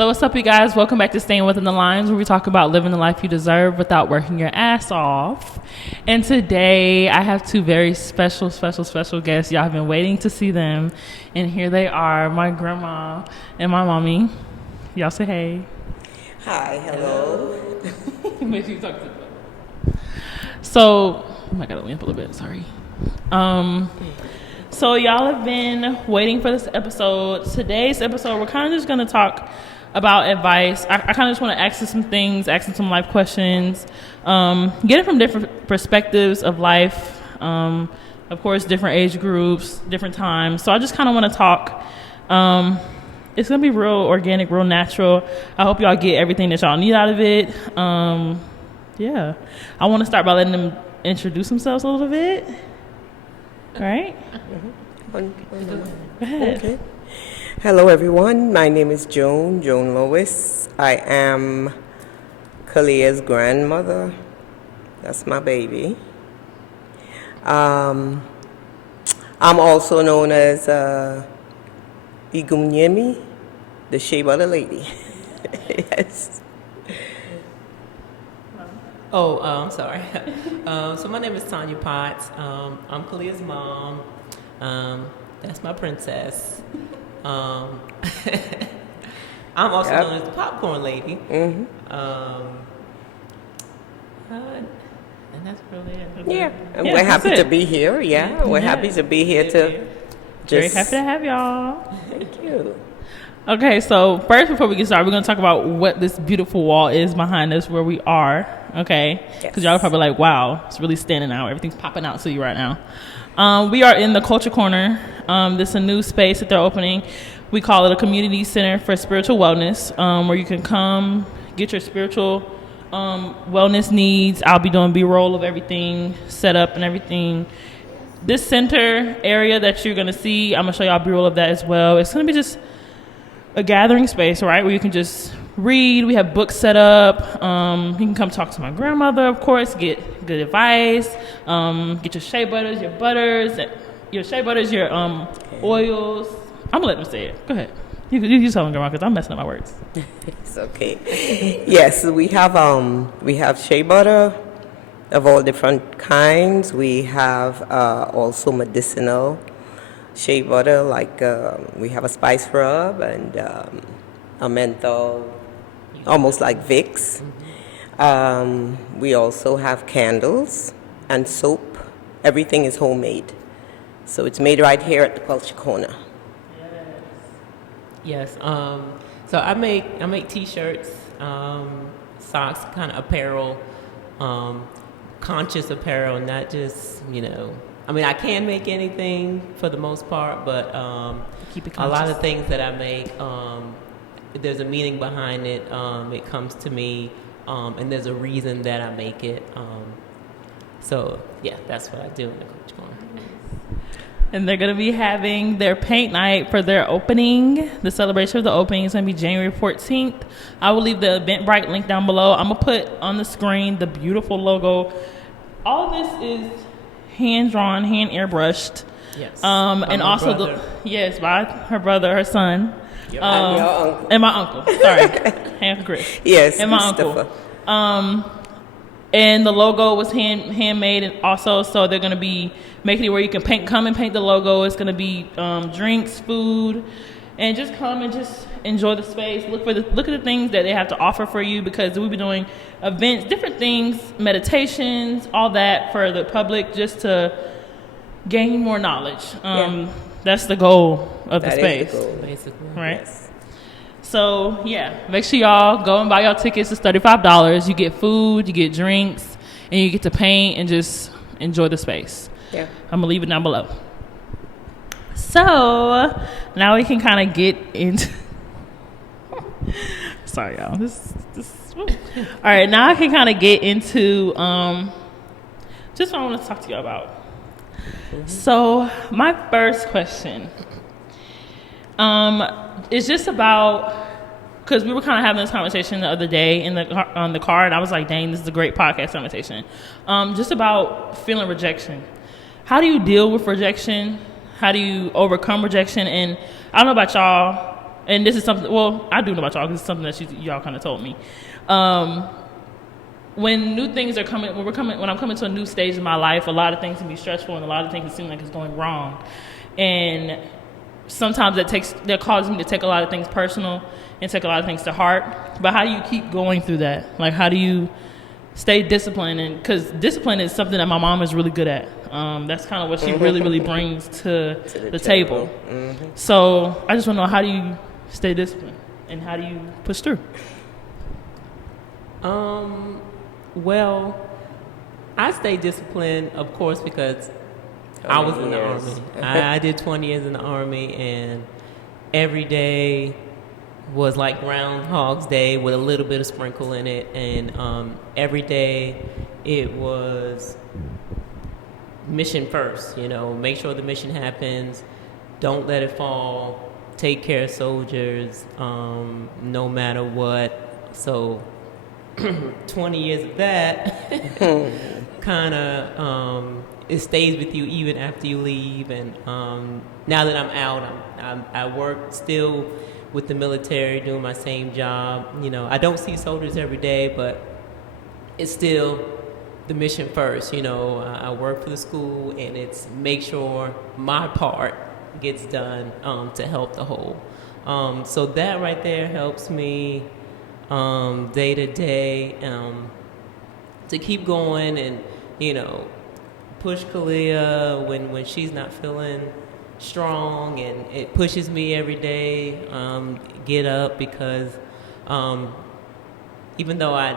So what's up, you guys? Welcome back to Staying Within the Lines, where we talk about living the life you deserve without working your ass off. And today I have two very special guests. Y'all have been waiting to see them, and here they are, my grandma and my mommy. Y'all say hey. Hi, hello. Make sure you talk to them. So, oh my God, let me up a little bit. Sorry. So y'all have been waiting for this episode. Today's episode, we're kind of just going to talk about advice. I kind of just want to ask you some things, ask you some life questions, get it from different perspectives of life, of course, different age groups, different times. So I just kind of want to talk. It's going to be real organic, real natural. I hope y'all get everything that y'all need out of it. Yeah. I want to start by letting them introduce themselves a little bit. Right? Go ahead. Okay. Hello, everyone. My name is Joan Lois. I am Kalia's grandmother. That's my baby. I'm also known as Igumnyemi, the Shea Butter Lady. Yes. I'm sorry. So my name is Tanya Potts. I'm Kalia's mom. That's my princess. I'm also known as the popcorn lady. Mm-hmm. And that's really it. Yeah, and we're happy to be here. Yeah, we're happy to be here to Very happy to have y'all. Thank you. Okay, so first, before we get started, we're going to talk about what this beautiful wall is behind us where we are, okay? Because y'all are probably like, wow, it's really standing out. Everything's popping out to you right now. We are in the Kulture Korner. This is a new space that they're opening. We call it a community center for spiritual wellness, where you can come get your spiritual wellness needs. I'll be doing B-roll of everything, set up and everything. This center area that you're going to see, I'm going to show y'all B-roll of that as well. It's going to be just a gathering space, right, where you can just read. We have books set up. You can come talk to my grandmother, of course, get good advice, get your shea butters, your oils. I'm gonna let them say it. Go ahead. You tell them, grandma, because I'm messing up my words. It's okay. Yes, we have shea butter of all different kinds. We have also medicinal shea butter, like we have a spice rub and a menthol, almost like Vicks. We also have candles and soap. Everything is homemade. So it's made right here at the Kulture Korner. Yes. So I make T-shirts, socks, kind of apparel, conscious apparel, not just, I mean, I can make anything for the most part, but Keep it a conscious. lot of things that I make, there's a meaning behind it. It comes to me, and there's a reason that I make it. So, yeah, that's what I do in the Kulture Korner. And they're going to be having their paint night for their opening. The celebration of the opening is going to be January 14th. I will leave the Eventbrite link down below. I'm going to put on the screen the beautiful logo. All this is hand-drawn, hand-airbrushed. Yes. And also, by her brother, her son. Yep. And your uncle. And my uncle. Sorry. Uncle Chris. Yes, and my uncle. And the logo was handmade, and also, so they're going to be making it where you can come and paint the logo. It's going to be drinks, food, and just come and just enjoy the space. Look at the things that they have to offer for you, because we'll be doing events, different things, meditations, all that for the public, just to gain more knowledge. That's the goal of the space, Basically. right? Yes. So, yeah, make sure y'all go and buy y'all tickets. It's $35. You get food, you get drinks, and you get to paint and just enjoy the space. Yeah. I'm going to leave it down below. So, now we can kind of get into... Sorry, y'all. This All right, now I can kind of get into just what I want to talk to you about. So, my first question is just about, because we were kind of having this conversation the other day on the car, and I was like, dang, this is a great podcast conversation. Just about feeling rejection. How do you deal with rejection? How do you overcome rejection? And I don't know about y'all, and this is something, well, I do know about y'all because it's something that y'all kind of told me. When new things are coming, when I'm coming to a new stage in my life, a lot of things can be stressful and a lot of things seem like it's going wrong. And sometimes that causes me to take a lot of things personal and take a lot of things to heart. But how do you keep going through that? Like, how do you stay disciplined? And because discipline is something that my mom is really good at. That's kind of what she really, really brings to the table. Mm-hmm. So I just want to know, how do you stay disciplined and how do you push through? Well, I stay disciplined, of course, because I was in the Army. I did 20 years in the Army, and every day was like Groundhog's Day with a little bit of sprinkle in it. And every day it was mission first, make sure the mission happens, don't let it fall, take care of soldiers, no matter what. So 20 years of that kind of it stays with you even after you leave. And now that I'm out, I work still with the military doing my same job. I don't see soldiers every day, but it's still the mission first. I work for the school, and it's make sure my part gets done to help the whole. So that right there helps me day to day to keep going and push Kalia when she's not feeling strong, and it pushes me every day get up, because even though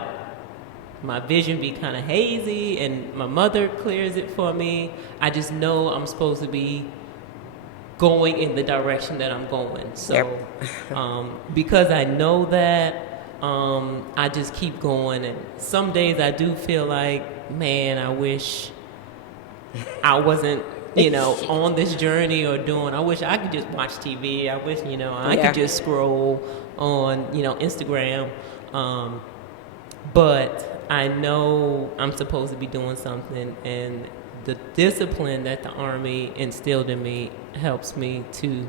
my vision be kind of hazy and my mother clears it for me, I just know I'm supposed to be going in the direction that I'm going. So because I know that, I just keep going. And some days I do feel like, man, I wish I wasn't, on this journey or I wish I could just watch TV. I wish, I could just scroll on, Instagram. But I know I'm supposed to be doing something, and the discipline that the Army instilled in me helps me to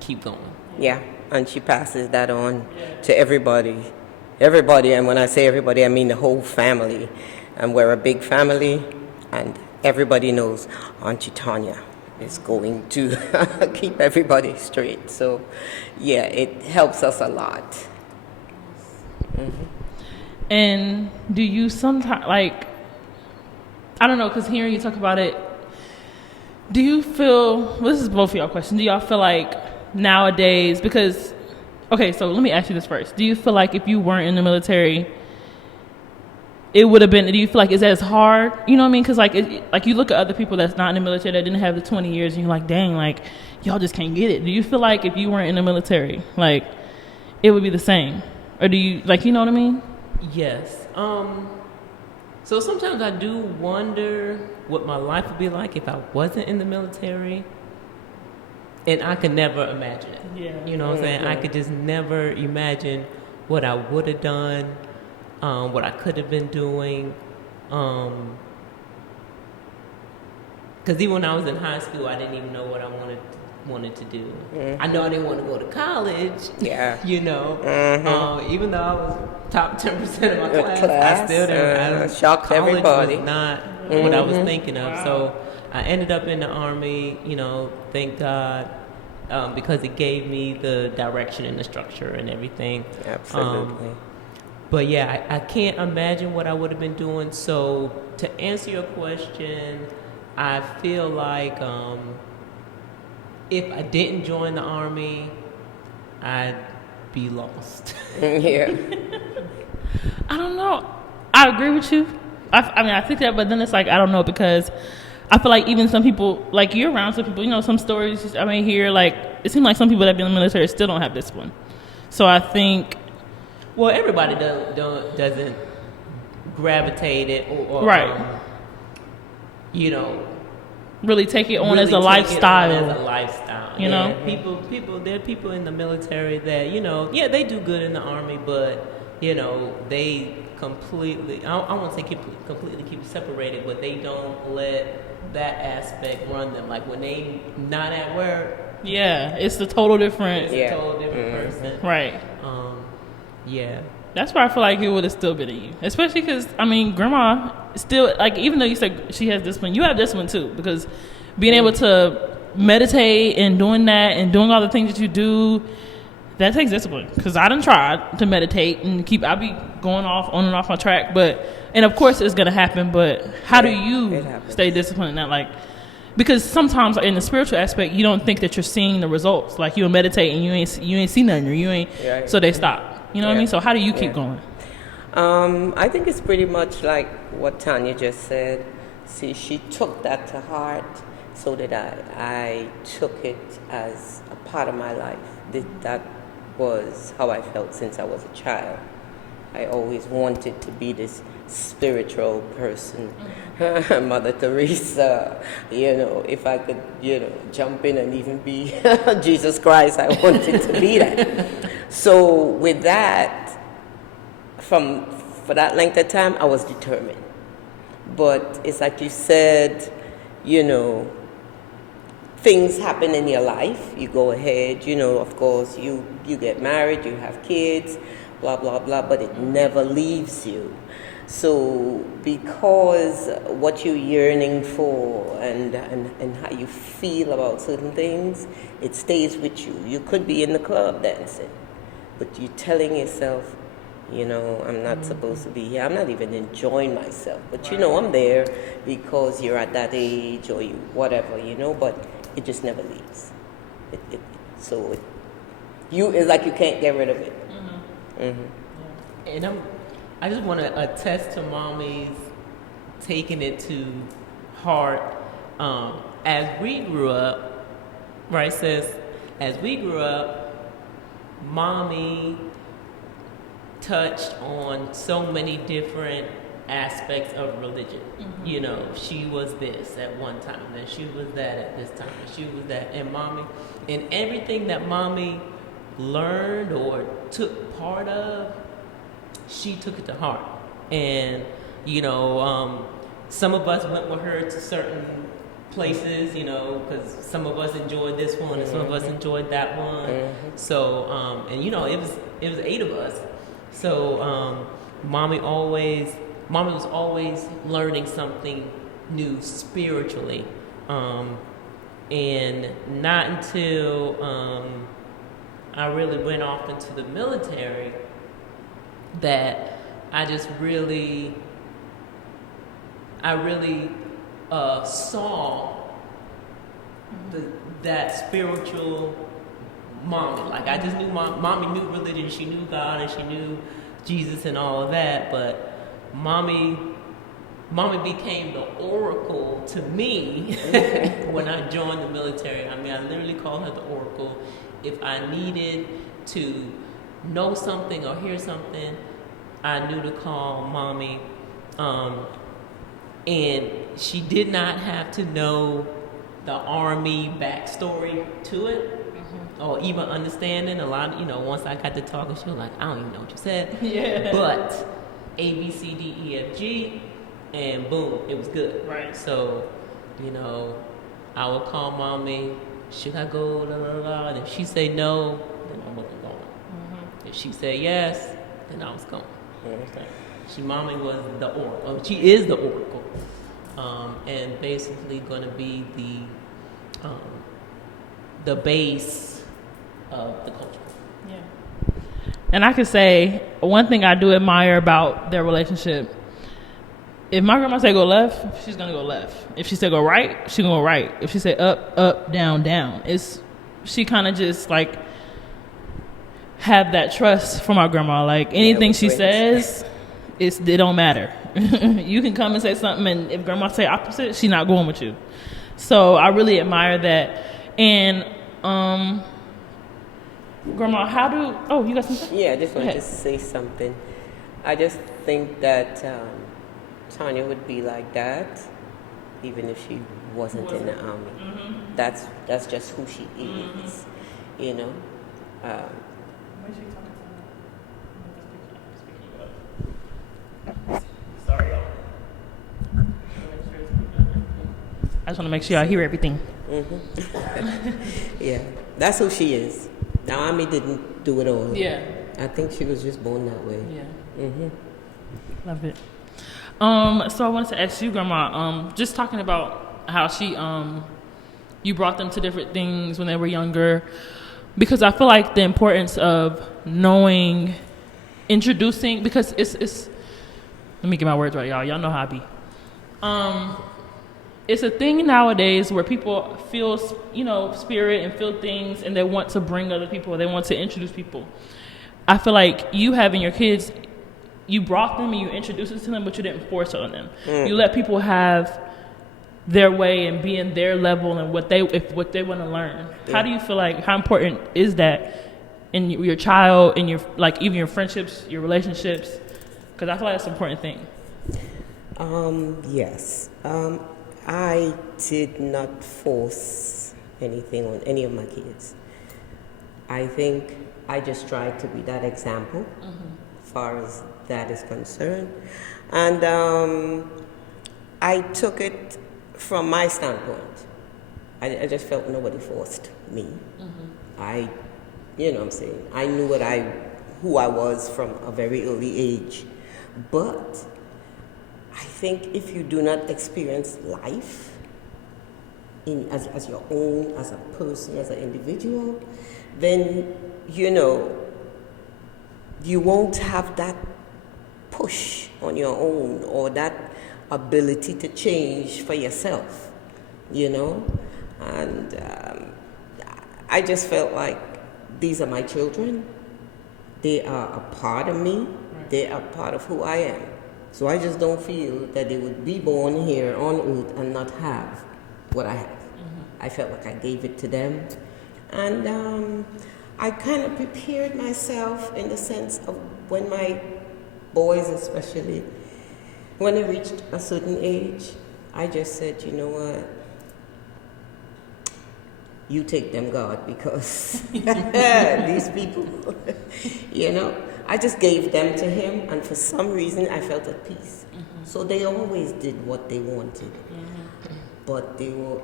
keep going. Yeah, and she passes that on to everybody. Everybody, and when I say everybody, I mean the whole family. And we're a big family, and everybody knows Auntie Tanya is going to keep everybody straight. So, yeah, it helps us a lot. Mm-hmm. And do you sometimes, I don't know, because hearing you talk about it, do you feel, this is both of y'all questions, do y'all feel like nowadays, because, okay, so let me ask you this first. Do you feel like if you weren't in the military, it would have been, do you feel like it's as hard? You know what I mean? Because you look at other people that's not in the military that didn't have the 20 years, and you're like, dang, y'all just can't get it. Do you feel like if you weren't in the military, it would be the same? Or do you, you know what I mean? Yes. So sometimes I do wonder what my life would be like if I wasn't in the military. And I could never imagine it. Yeah. You know what I'm saying? I could just never imagine what I would have done, what I could have been doing. Because even when I was in high school, I didn't even know what I wanted to do. Mm-hmm. I know I didn't want to go to college. Yeah. Mm-hmm. Even though I was top 10% of my class, I still didn't. Shocked everybody. Was not what I was thinking of. Wow. So I ended up in the Army. Thank God, because it gave me the direction and the structure and everything. Absolutely. But yeah, I can't imagine what I would have been doing. So to answer your question, I feel like if I didn't join the Army, I'd be lost. Yeah. I don't know. I agree with you. I think that, but then it's I don't know, because I feel like even some people, you're around some people, some stories hear, it seems like some people that have been in the military still don't have discipline. So I think... Well, everybody doesn't gravitate it or right. Really take it on as a lifestyle. People. There are people in the military that they do good in the Army, but they completely. I won't say completely keep it separated, but they don't let that aspect run them. Like when they not at work, Yeah, it's the total different. It's a total different person. Right. Yeah. That's why I feel like it would have still been in you. Especially because, I mean, grandma still, like, even though you said she has discipline, you have discipline too. Because being able to meditate and doing that and doing all the things that you do, that takes discipline. Because I done tried to meditate and I'll be going off on and off my track. And of course it's going to happen, but how do you stay disciplined in that? Like, because sometimes in the spiritual aspect, you don't think that you're seeing the results. Like, you'll meditate and you ain't see nothing, or you ain't, so they stop. You know what I mean? So how do you keep going? I think it's pretty much like what Tanya just said. See, she took that to heart, so did I. I took it as a part of my life. That was how I felt since I was a child. I always wanted to be this spiritual person. Mother Teresa, if I could, jump in and even be Jesus Christ, I wanted to be that. So with that, for that length of time, I was determined. But it's like you said, things happen in your life. You go ahead, of course, you get married, you have kids, blah, blah, blah, but it never leaves you. So because what you're yearning for and how you feel about certain things, it stays with you. You could be in the club dancing, but you're telling yourself, I'm not supposed to be here. I'm not even enjoying myself. But I'm there because you're at that age or you whatever, but it just never leaves. It's like you can't get rid of it. And I just want to attest to mommy's taking it to heart. As we grew up, right, sis? As we grew up, mommy touched on so many different aspects of religion. She was this at one time, and she was that at this time, and she was that. And mommy, and everything that mommy learned or took part of, she took it to heart. And some of us went with her to certain places, because some of us enjoyed this one and some of us enjoyed that one. So and it was 8 of us. So mommy was always learning something new spiritually. And not until I really went off into the military that I just really saw that spiritual mommy. Like, I just knew mommy knew religion, she knew God, and she knew Jesus and all of that, but mommy became the oracle to me when I joined the military. I mean, I literally called her the oracle. If I needed to know something or hear something, I knew to call mommy. And she did not have to know the Army backstory to it, or even understanding a lot. Once I got to talking, she was like, I don't even know what you said. Yeah. But A, B, C, D, E, F, G, and boom, it was good. Right. So, I would call mommy, should I go, la, la, la, and if she say no, then I wasn't going. If she said yes, then I was going. Mommy was the oracle. She is the oracle. And basically going to be the base of the culture. Yeah. And I could say one thing I do admire about their relationship. If my grandma say go left, she's gonna go left. If she say go right, she's gonna go right. If she say up, up, down, down. She kind of just like have that trust for my grandma. Like, anything she says, it don't matter. You can come and say something, and if grandma say opposite, she's not going with you. So I really admire that. And grandma, you got something? Yeah, I just wanted to say something. I just think that Tanya would be like that even if she wasn't in the army. That's just who she is, I just want to make sure I hear everything. Yeah, that's who she is. Now, Ami didn't do it all. Yeah. I think she was just born that way. Yeah. Love it. So I wanted to ask you, Grandma, just talking about how you brought them to different things when they were younger, because I feel like the importance of knowing, introducing, because it's let me get my words right, y'all. Y'all know how I be. It's a thing nowadays where people feel, spirit and feel things, and they want to bring other people. They want to introduce people. I feel like you having your kids, you brought them and you introduced it to them, but you didn't force it on them. You let people have their way and be in their level and what they want to learn. How do you feel like, how important is that in your child, in your, like, even your friendships, your relationships? Because I feel like that's an important thing. Yes. I did not force anything on any of my kids. I think I just tried to be that example as far as that is concerned. And I took it from my standpoint. I just felt nobody forced me. I knew who I was from a very early age. But I think if you do not experience life as your own, as a person, as an individual, then, you won't have that push on your own or that ability to change for yourself, And I just felt like these are my children. They are a part of me. They are part of who I am. So I just don't feel that they would be born here on earth and not have what I have. I felt like I gave it to them. And I kind of prepared myself in the sense of when my boys especially, when they reached a certain age, I just said, you know what? You take them, God, because these people, I just gave them to him, and for some reason I felt at peace. So they always did what they wanted. But they were,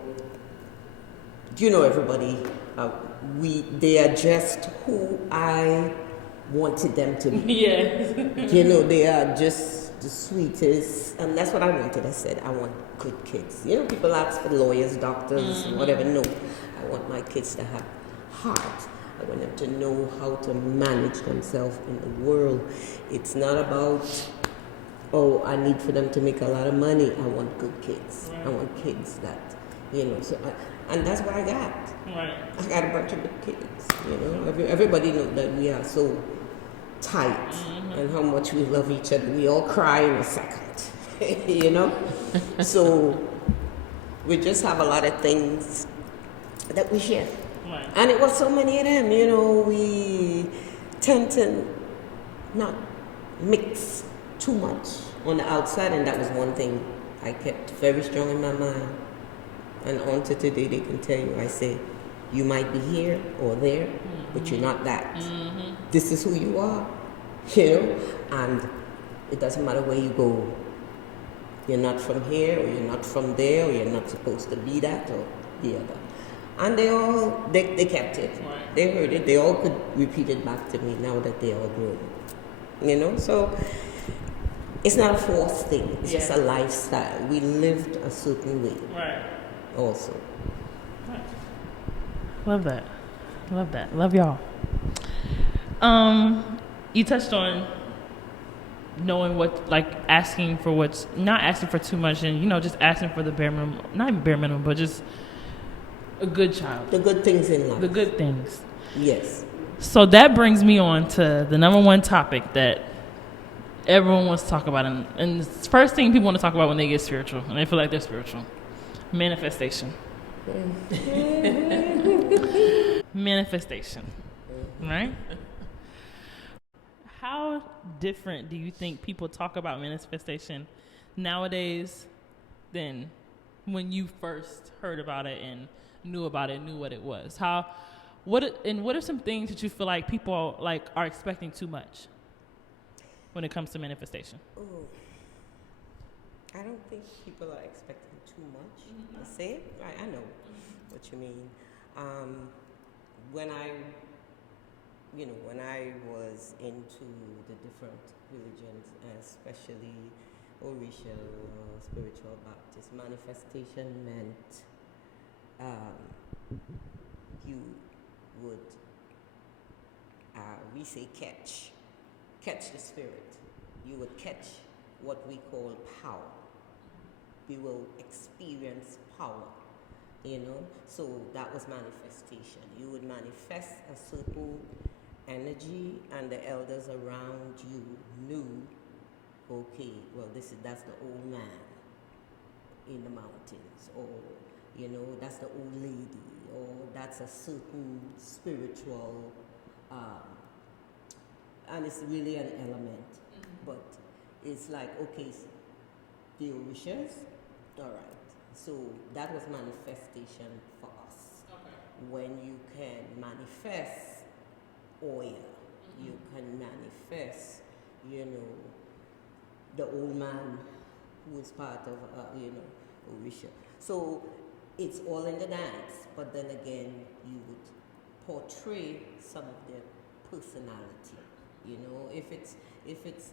everybody, they are just who I wanted them to be. Yes. They are just the sweetest, and that's what I wanted. I said, I want good kids. People ask for lawyers, doctors, whatever. No, I want my kids to have heart. I want them to know how to manage themselves in the world. It's not about, I need for them to make a lot of money. I want good kids. Right. I want kids that, and that's what I got. Right. I got a bunch of good kids, Everybody knows that we are so tight and how much we love each other. We all cry in a second, So we just have a lot of things that we share. Right. And it was so many of them, we tend to not mix too much on the outside, and that was one thing I kept very strong in my mind. And on to today, they can tell you, I say, you might be here or there, but you're not that. This is who you are, and it doesn't matter where you go. You're not from here, or you're not from there, or you're not supposed to be that or the other. And they kept it. Right. They heard it. They all could repeat it back to me now that they are grown. So it's not a forced thing. It's just a lifestyle. We lived a certain way. Right. Also. Right. Love that. Love y'all. You touched on knowing what, like, asking for what's, not asking for too much, and just asking for the bare minimum, not even bare minimum, but just a good child. The good things in life. The good things. Yes. So that brings me on to the number one topic that everyone wants to talk about, and the first thing people want to talk about when they get spiritual, and they feel like they're spiritual: manifestation. Manifestation. Right? How different do you think people talk about manifestation nowadays than when you first heard about it and knew about it, knew what it was? What are some things that you feel like people are expecting too much when it comes to manifestation? Ooh. I don't think people are expecting too much to say. Right, I know what you mean. When I was into the different religions, especially Orisha, spiritual Baptist, manifestation meant you would, we say catch the spirit. You would catch what we call power. We will experience power, so that was manifestation. You would manifest a certain energy, and the elders around you knew, okay, well, that's the old man in the mountains, or that's the old lady, or that's a certain spiritual, and it's really an element, but it's like, okay, the Orishas, all right. So that was manifestation for us. Okay. When you can manifest oil, you can manifest, the old man who is part of, Orisha. So it's all in the dance, but then again, you would portray some of their personality. If it's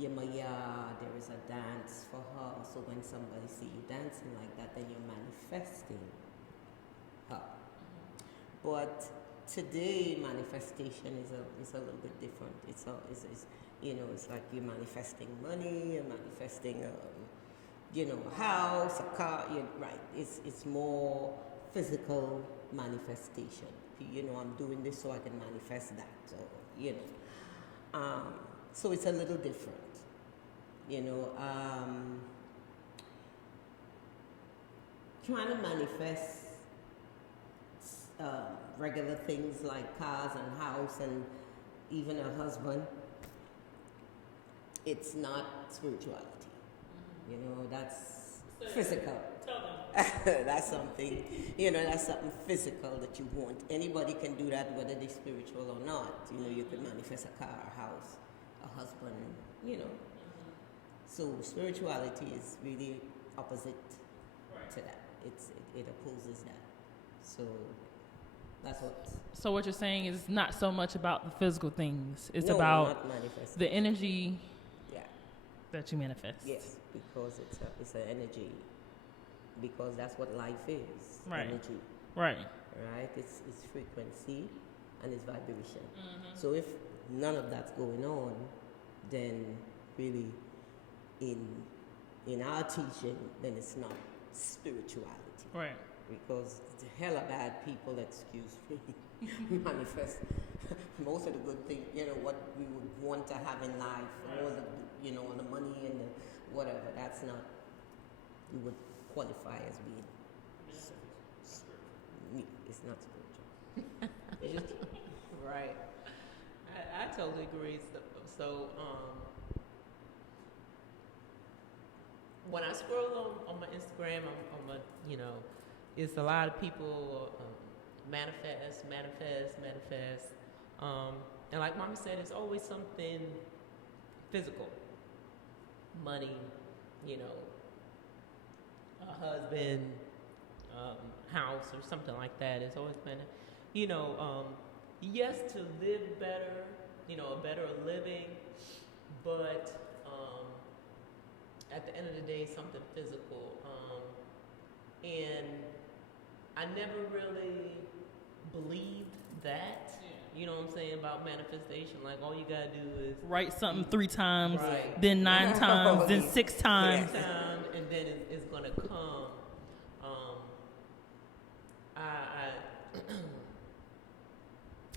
Yemaya, there is a dance for her. So when somebody see you dancing like that, then you're manifesting her. But today, manifestation is a little bit different. It's like you're manifesting money, you're manifesting a house, a car. Right. It's more physical manifestation. I'm doing this so I can manifest that. So it's a little different. Trying to manifest regular things like cars and house and even a husband, it's not spirituality. That's physical. Tell them. That's something, that's something physical that you want. Anybody can do that, whether they're spiritual or not. You could manifest a car, a house, a husband, So spirituality is really opposite to that. It opposes that. So that's what. So what you're saying is not so much about the physical things. It's not about manifesting. the energy that you manifest. Yes, because it's an energy. Because that's what life is. Right. Energy. Right. Right? It's frequency and it's vibration. So if none of that's going on, then really in our teaching, then it's not spirituality. Right. Because the hell of bad people, excuse me, manifest most of the good things, what we would want to have in life, all the, all the money and the whatever. That's not, we would qualify as being, it's not spiritual. It's just, Right. I totally agree. So when I scroll on my Instagram, it's a lot of people manifest. And like Mama said, it's always something physical. Money, a husband, house, or something like that. It's always been, yes, to live better, a better living, but at the end of the day, something physical. And I never really believed that, you know what I'm saying, about manifestation. Like, all you gotta do is write something 3 times, right, then 9 times, then 6 times. And then it's gonna come.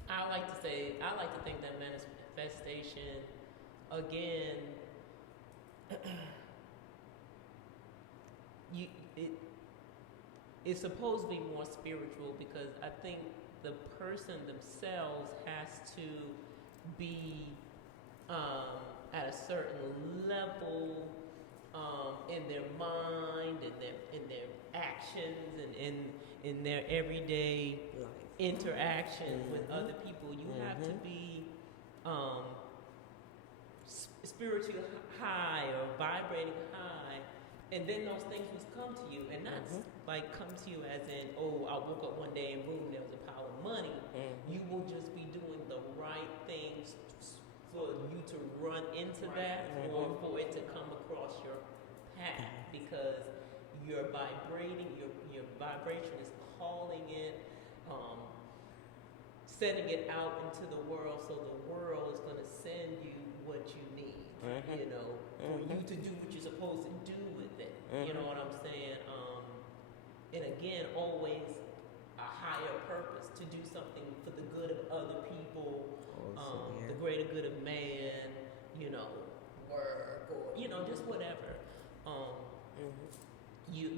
I like to think that manifestation, again, it's supposed to be more spiritual, because I think the person themselves has to be at a certain level in their mind, in their actions, and in their everyday life interactions with other people. You have to be spiritually high or vibrating high And then those things will come to you, and not like come to you as in, oh, I woke up one day and boom, there was a pile of money. You will just be doing the right things for you to run into that, or for it to come across your path, because you're vibrating, your vibration is calling it, sending it out into the world, so the world is going to send you what you need, you know, for you to do what you're supposed to do with it. You know what I'm saying? And again, always a higher purpose, to do something for the good of other people, the greater good of man, you know, work, or, you know, just whatever. You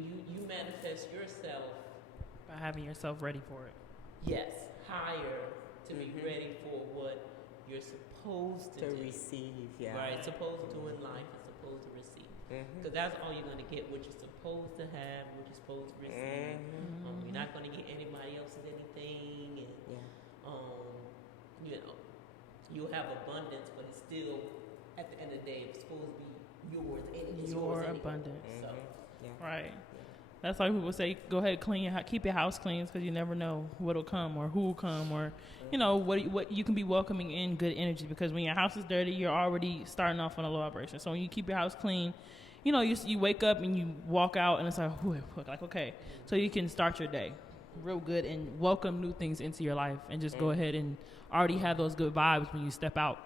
manifest yourself by having yourself ready for it. Yes, higher, to be ready for what you're supposed to do. receive, Right, supposed to in life and supposed to receive. Because that's all you're going to get, what you're supposed to have, what you're supposed to receive. You're not going to get anybody else's anything. And, you know, you'll have abundance, but it's still, at the end of the day, it's supposed to be yours. And it's Your yours abundance. So, right. That's why people say, go ahead, keep your house clean, because you never know what'll come or who'll come, or you know what you can be welcoming in good energy. Because when your house is dirty, you're already starting off on a low vibration. So when you keep your house clean, you know, you wake up and you walk out and it's like okay, so you can start your day real good and welcome new things into your life, and just go ahead and already have those good vibes when you step out.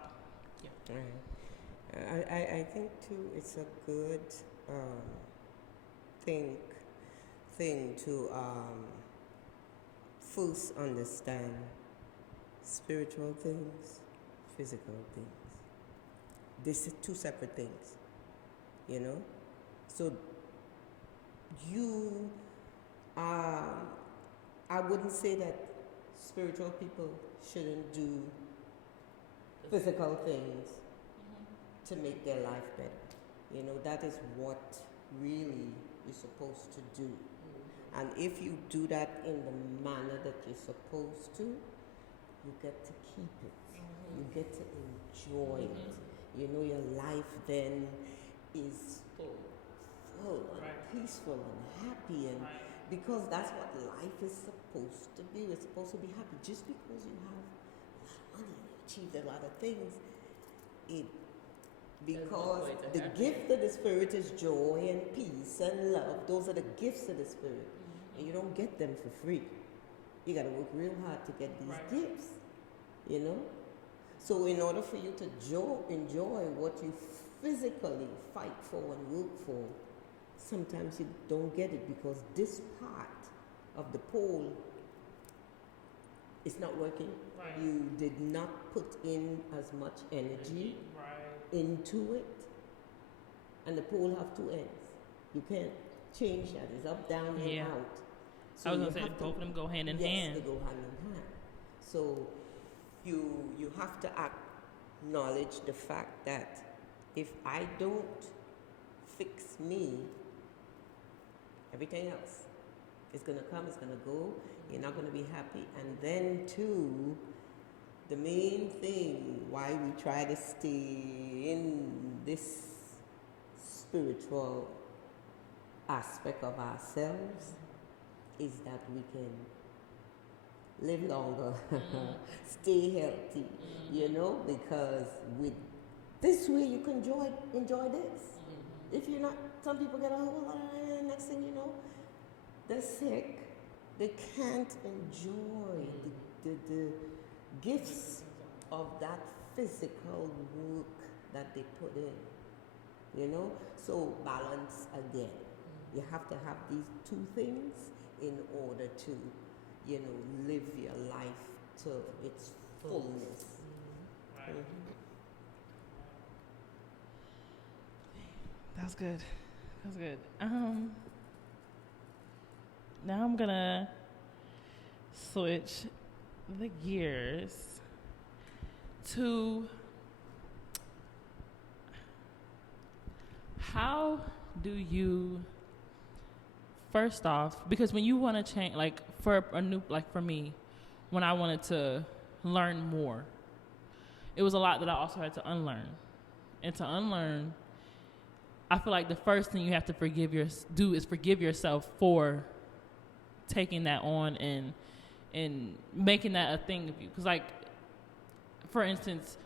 I think too, it's a good thing to first understand spiritual things, physical things. This is two separate things, you know. So I wouldn't say that spiritual people shouldn't do physical things to make their life better. You know, that is what really you're supposed to do. And if you do that in the manner that you're supposed to, you get to keep it. You get to enjoy it. You know, your life then is full and peaceful and happy, and because that's what life is supposed to be. It's supposed to be happy. Just because you have a lot of money and you achieved a lot of things, because the gift of the Spirit is joy and peace and love. Those are the gifts of the Spirit. And you don't get them for free. You got to work real hard to get these gifts, you know? So in order for you to enjoy what you physically fight for and work for, sometimes you don't get it because this part of the pole is not working. You did not put in as much energy into it, and the pole have two ends. You can't change that. It's up, down, and out. So I was going to say both of them go hand in hand. Yes, they go hand in hand. So you have to acknowledge the fact that if I don't fix me, everything else is going to come, it's going to go, you're not going to be happy. And then too, the main thing why we try to stay in this spiritual aspect of ourselves is that we can live longer, stay healthy, you know, because with this way you can enjoy this. If you're not, some people get a whole lot, next thing you know, they're sick. They can't enjoy the gifts of that physical work that they put in, you know. So balance again. You have to have these two things in order to, you know, live your life to its fullness. That's good. That's good. Now I'm gonna switch the gears to how do you, first off, because when you want to change, like for a new, like for me, when I wanted to learn more, it was a lot that I also had to unlearn. And to unlearn, I feel like the first thing you have to do is forgive yourself for taking that on and making that a thing of you. Because, like, for instance,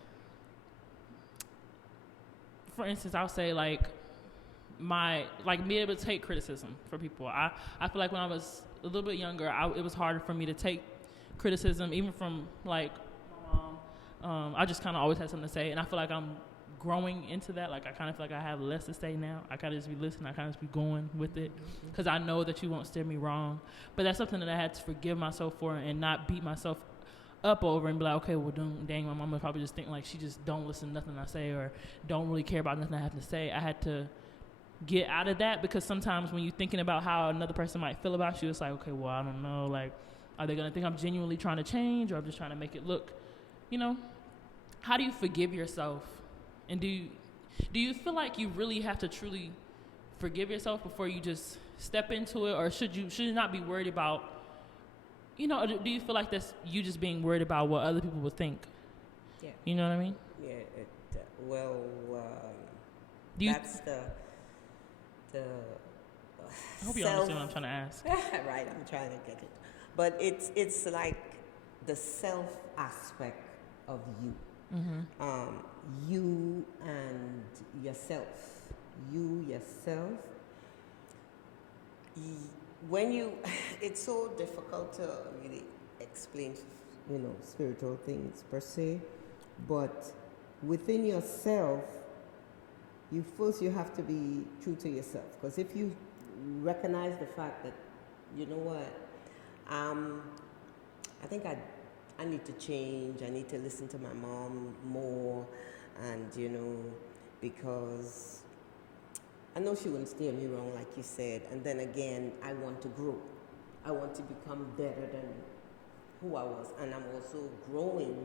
I'll say, like, being able to take criticism from people. I feel like when I was a little bit younger, it was harder for me to take criticism, even from, like, my mom. I just kind of always had something to say, and I feel like I'm growing into that. Like, I kind of feel like I have less to say now. I kind of just be listening. I kind of just be going with it because I know that you won't steer me wrong. But that's something that I had to forgive myself for and not beat myself up over and be like, okay, well, dang, my mom would probably just think like she just don't listen to nothing I say or don't really care about nothing I have to say. I had to get out of that because sometimes when you're thinking about how another person might feel about you, it's like, okay, well, I don't know, like, are they going to think I'm genuinely trying to change or I'm just trying to make it look, how do you forgive yourself? And do you feel like you really have to truly forgive yourself before you just step into it, or should you not be worried about, do you feel like that's you just being worried about what other people would think? Yeah. You know what I mean? Yeah. That's the I hope you understand what I'm trying to ask. Right, I'm trying to get it. But it's like the self aspect of you. Mm-hmm. You and yourself. You, yourself. When you, it's so difficult to really explain, spiritual things per se. But within yourself, you have to be true to yourself. Because if you recognize the fact that, you know what, I think I need to change. I need to listen to my mom more. And, because I know she wouldn't steer me wrong, like you said. And then again, I want to grow. I want to become better than who I was. And I'm also growing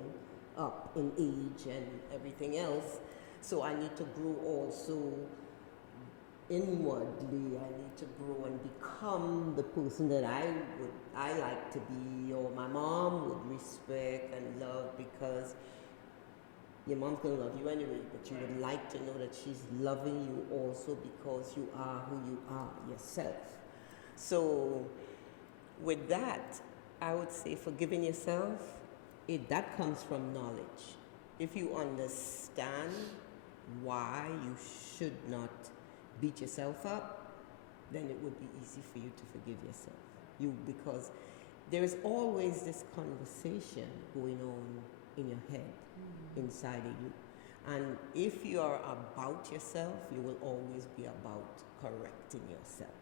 up in age and everything else. So I need to grow also inwardly. I need to grow and become the person that I like to be, or my mom would respect and love, because your mom's gonna love you anyway, but you would like to know that she's loving you also because you are who you are yourself. So with that, I would say forgiving yourself, that comes from knowledge. If you understand why you should not beat yourself up, then it would be easy for you to forgive yourself. Because there is always this conversation going on in your head, inside of you. And if you are about yourself, you will always be about correcting yourself.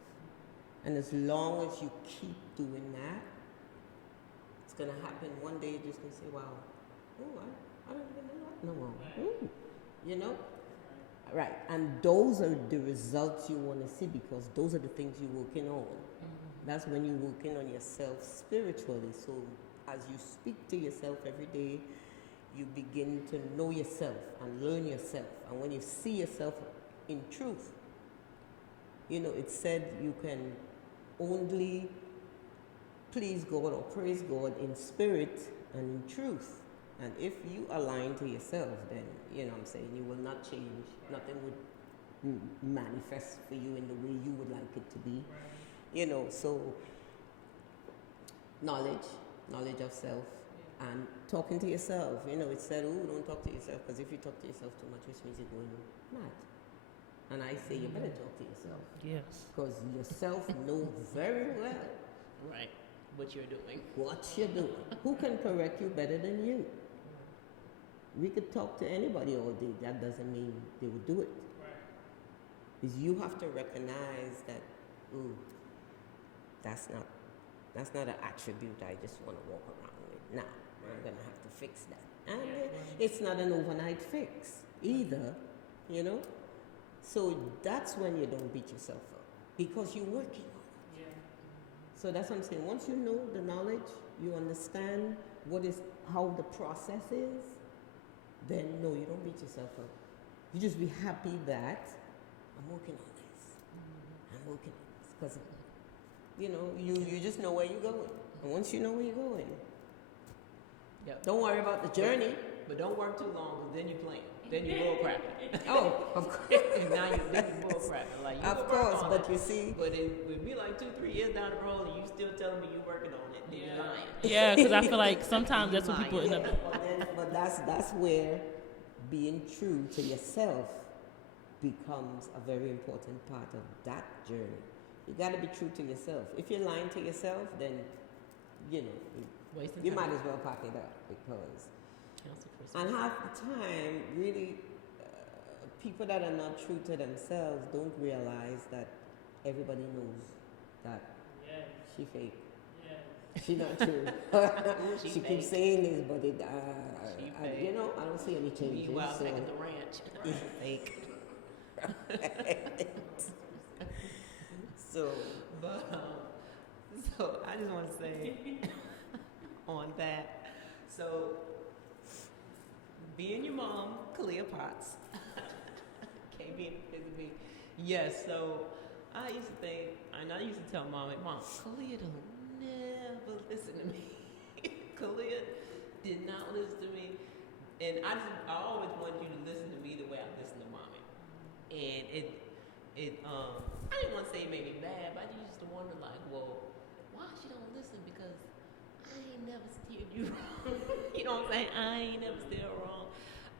And as long as you keep doing that, it's going to happen. One day you're just going to say, wow, I don't even know that no more. Right. And those are the results you want to see, because those are the things you're working on. Mm-hmm. That's when you're working on yourself spiritually. So as you speak to yourself every day, you begin to know yourself and learn yourself. And when you see yourself in truth, it said you can only please God or praise God in spirit and in truth. And if you align to yourself, then, you will not change. Nothing would manifest for you in the way you would like it to be. So knowledge of self, and talking to yourself. It said, don't talk to yourself, because if you talk to yourself too much, which means you're going mad. And I say, you better talk to yourself. Yes. Because yourself knows very well. Right. What you're doing. Who can correct you better than you? We could talk to anybody all day. That doesn't mean they would do it. Right. Is you have to recognize that, that's not an attribute I just want to walk around with. Now, I'm going to have to fix that. And it's not an overnight fix either, So that's when you don't beat yourself up, because you're working on it. Yeah. So that's what I'm saying. Once you know the knowledge, you understand how the process is, then no, you don't beat yourself up. You just be happy that I'm working on this. I'm working on this. Because, you just know where you're going. And once you know where you're going, don't worry about the journey. But don't work too long, because then you plan. then you bull crapping. Oh, of course. And now you bull crapping. Like, you Of can work course, on but it, you see. But it would be like 2-3 years down the road and you still telling me you working on it, then you're lying. Yeah, because I feel like sometimes that's what people end up. But that's where being true to yourself becomes a very important part of that journey. You got to be true to yourself. If you're lying to yourself, then you might as well pack it up, because and half the time, really, people that are not true to themselves don't realize that everybody knows that she fake. She not true. She keeps saying this, but I don't see any changes. Meanwhile, back at the ranch, fake. So I just want to say on that. So, being your mom, Kalia Potts, can't be in me. Yes. So I used to think, and I used to tell Mom, Kalia don't never listen to me. Kalia did not listen to me, and I always wanted you to listen to me the way I listen to Mommy, and it I didn't want to say it made me mad, but I used to wonder, like, well, why she don't listen? Because I ain't never steered you wrong. You know what I'm saying? I ain't never steered her wrong.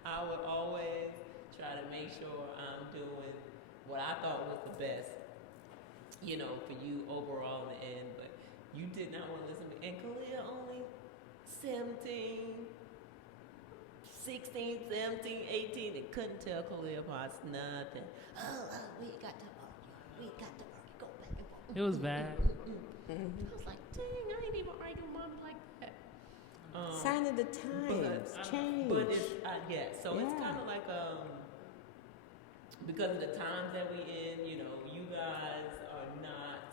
I would always try to make sure I'm doing what I thought was the best, for you overall in the end. But you did not want to listen to me. And Kalia only 17, 16, 17, 18, they couldn't tell Kalia Potts nothing. We got to argue. Go back and forth. It was bad. I was like, dang, I ain't even arguing with Mom like that. Sign of the times, change. But it's, it's kind of like, because of the times that we in, you guys are not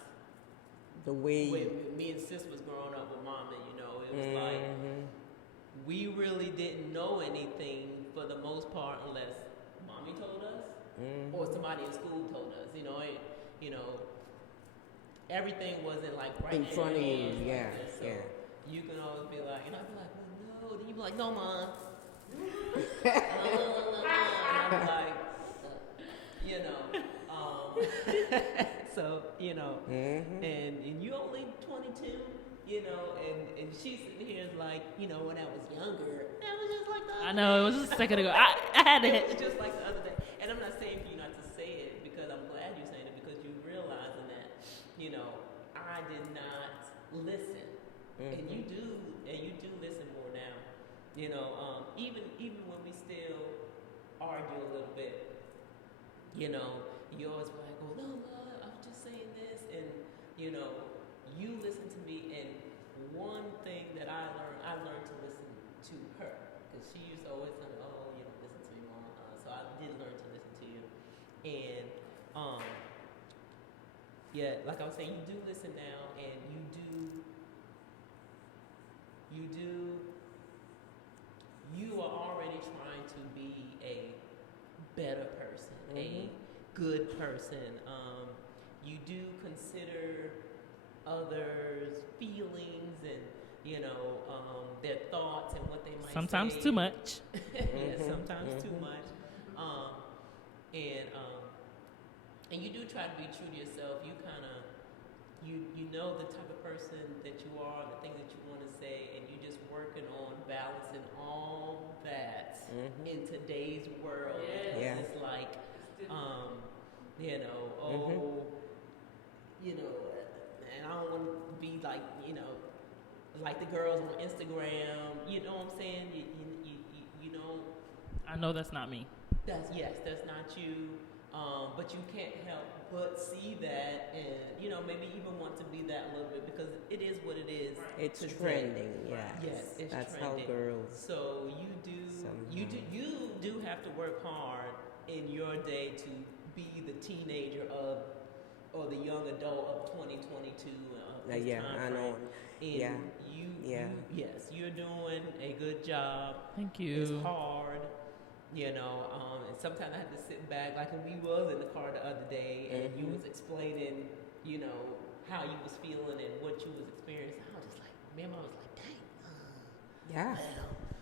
the way me and sis was growing up with Mama, it was like, we really didn't know anything for the most part unless Mommy told us or somebody in school told us. Everything wasn't like right in front of you. Like so you can always be like, and I'd be like, well, no. Then you be like, no, Mom. And I'd be like, so and you only 22. And she's sitting here like, when I was younger, that was just like the other I know, it was just a second ago. I had to It was just like the other day. And I'm not saying for you not to say it, because I'm glad you're saying it, because you realizing that, I did not listen. And you do listen more now. Even when we still argue a little bit, you always be like, oh, no, Mom, I was just saying this. And, you listen to me, and one thing that I learned to listen to her, because she used to always say, oh, you don't listen to me, Mom. So I did learn to listen to you. And, like I was saying, you do listen now, and you are already trying to be a better person, a good person. You do consider others' feelings and their thoughts and what they might sometimes say. Too much. Sometimes too much. And you do try to be true to yourself. You kind of you know the type of person that you are, the things that you want to say, and you're just working on balancing all that in today's world. Yeah. It's like, and I don't want to be like, like the girls on Instagram. You know what I'm saying? You know. I know that's not me. That's not you. But you can't help but see that, and maybe even want to be that a little bit, because it is what it is. It's today. Trending, yes. Yes, it's that's trending. how girls. So you do have to work hard in your day to be the teenager or the young adult of 2022. I know. And you're doing a good job. Thank you. It's hard. And sometimes I have to sit back, like when we was in the car the other day, and you was explaining, how you was feeling and what you was experiencing. I was just like, I was like, dang.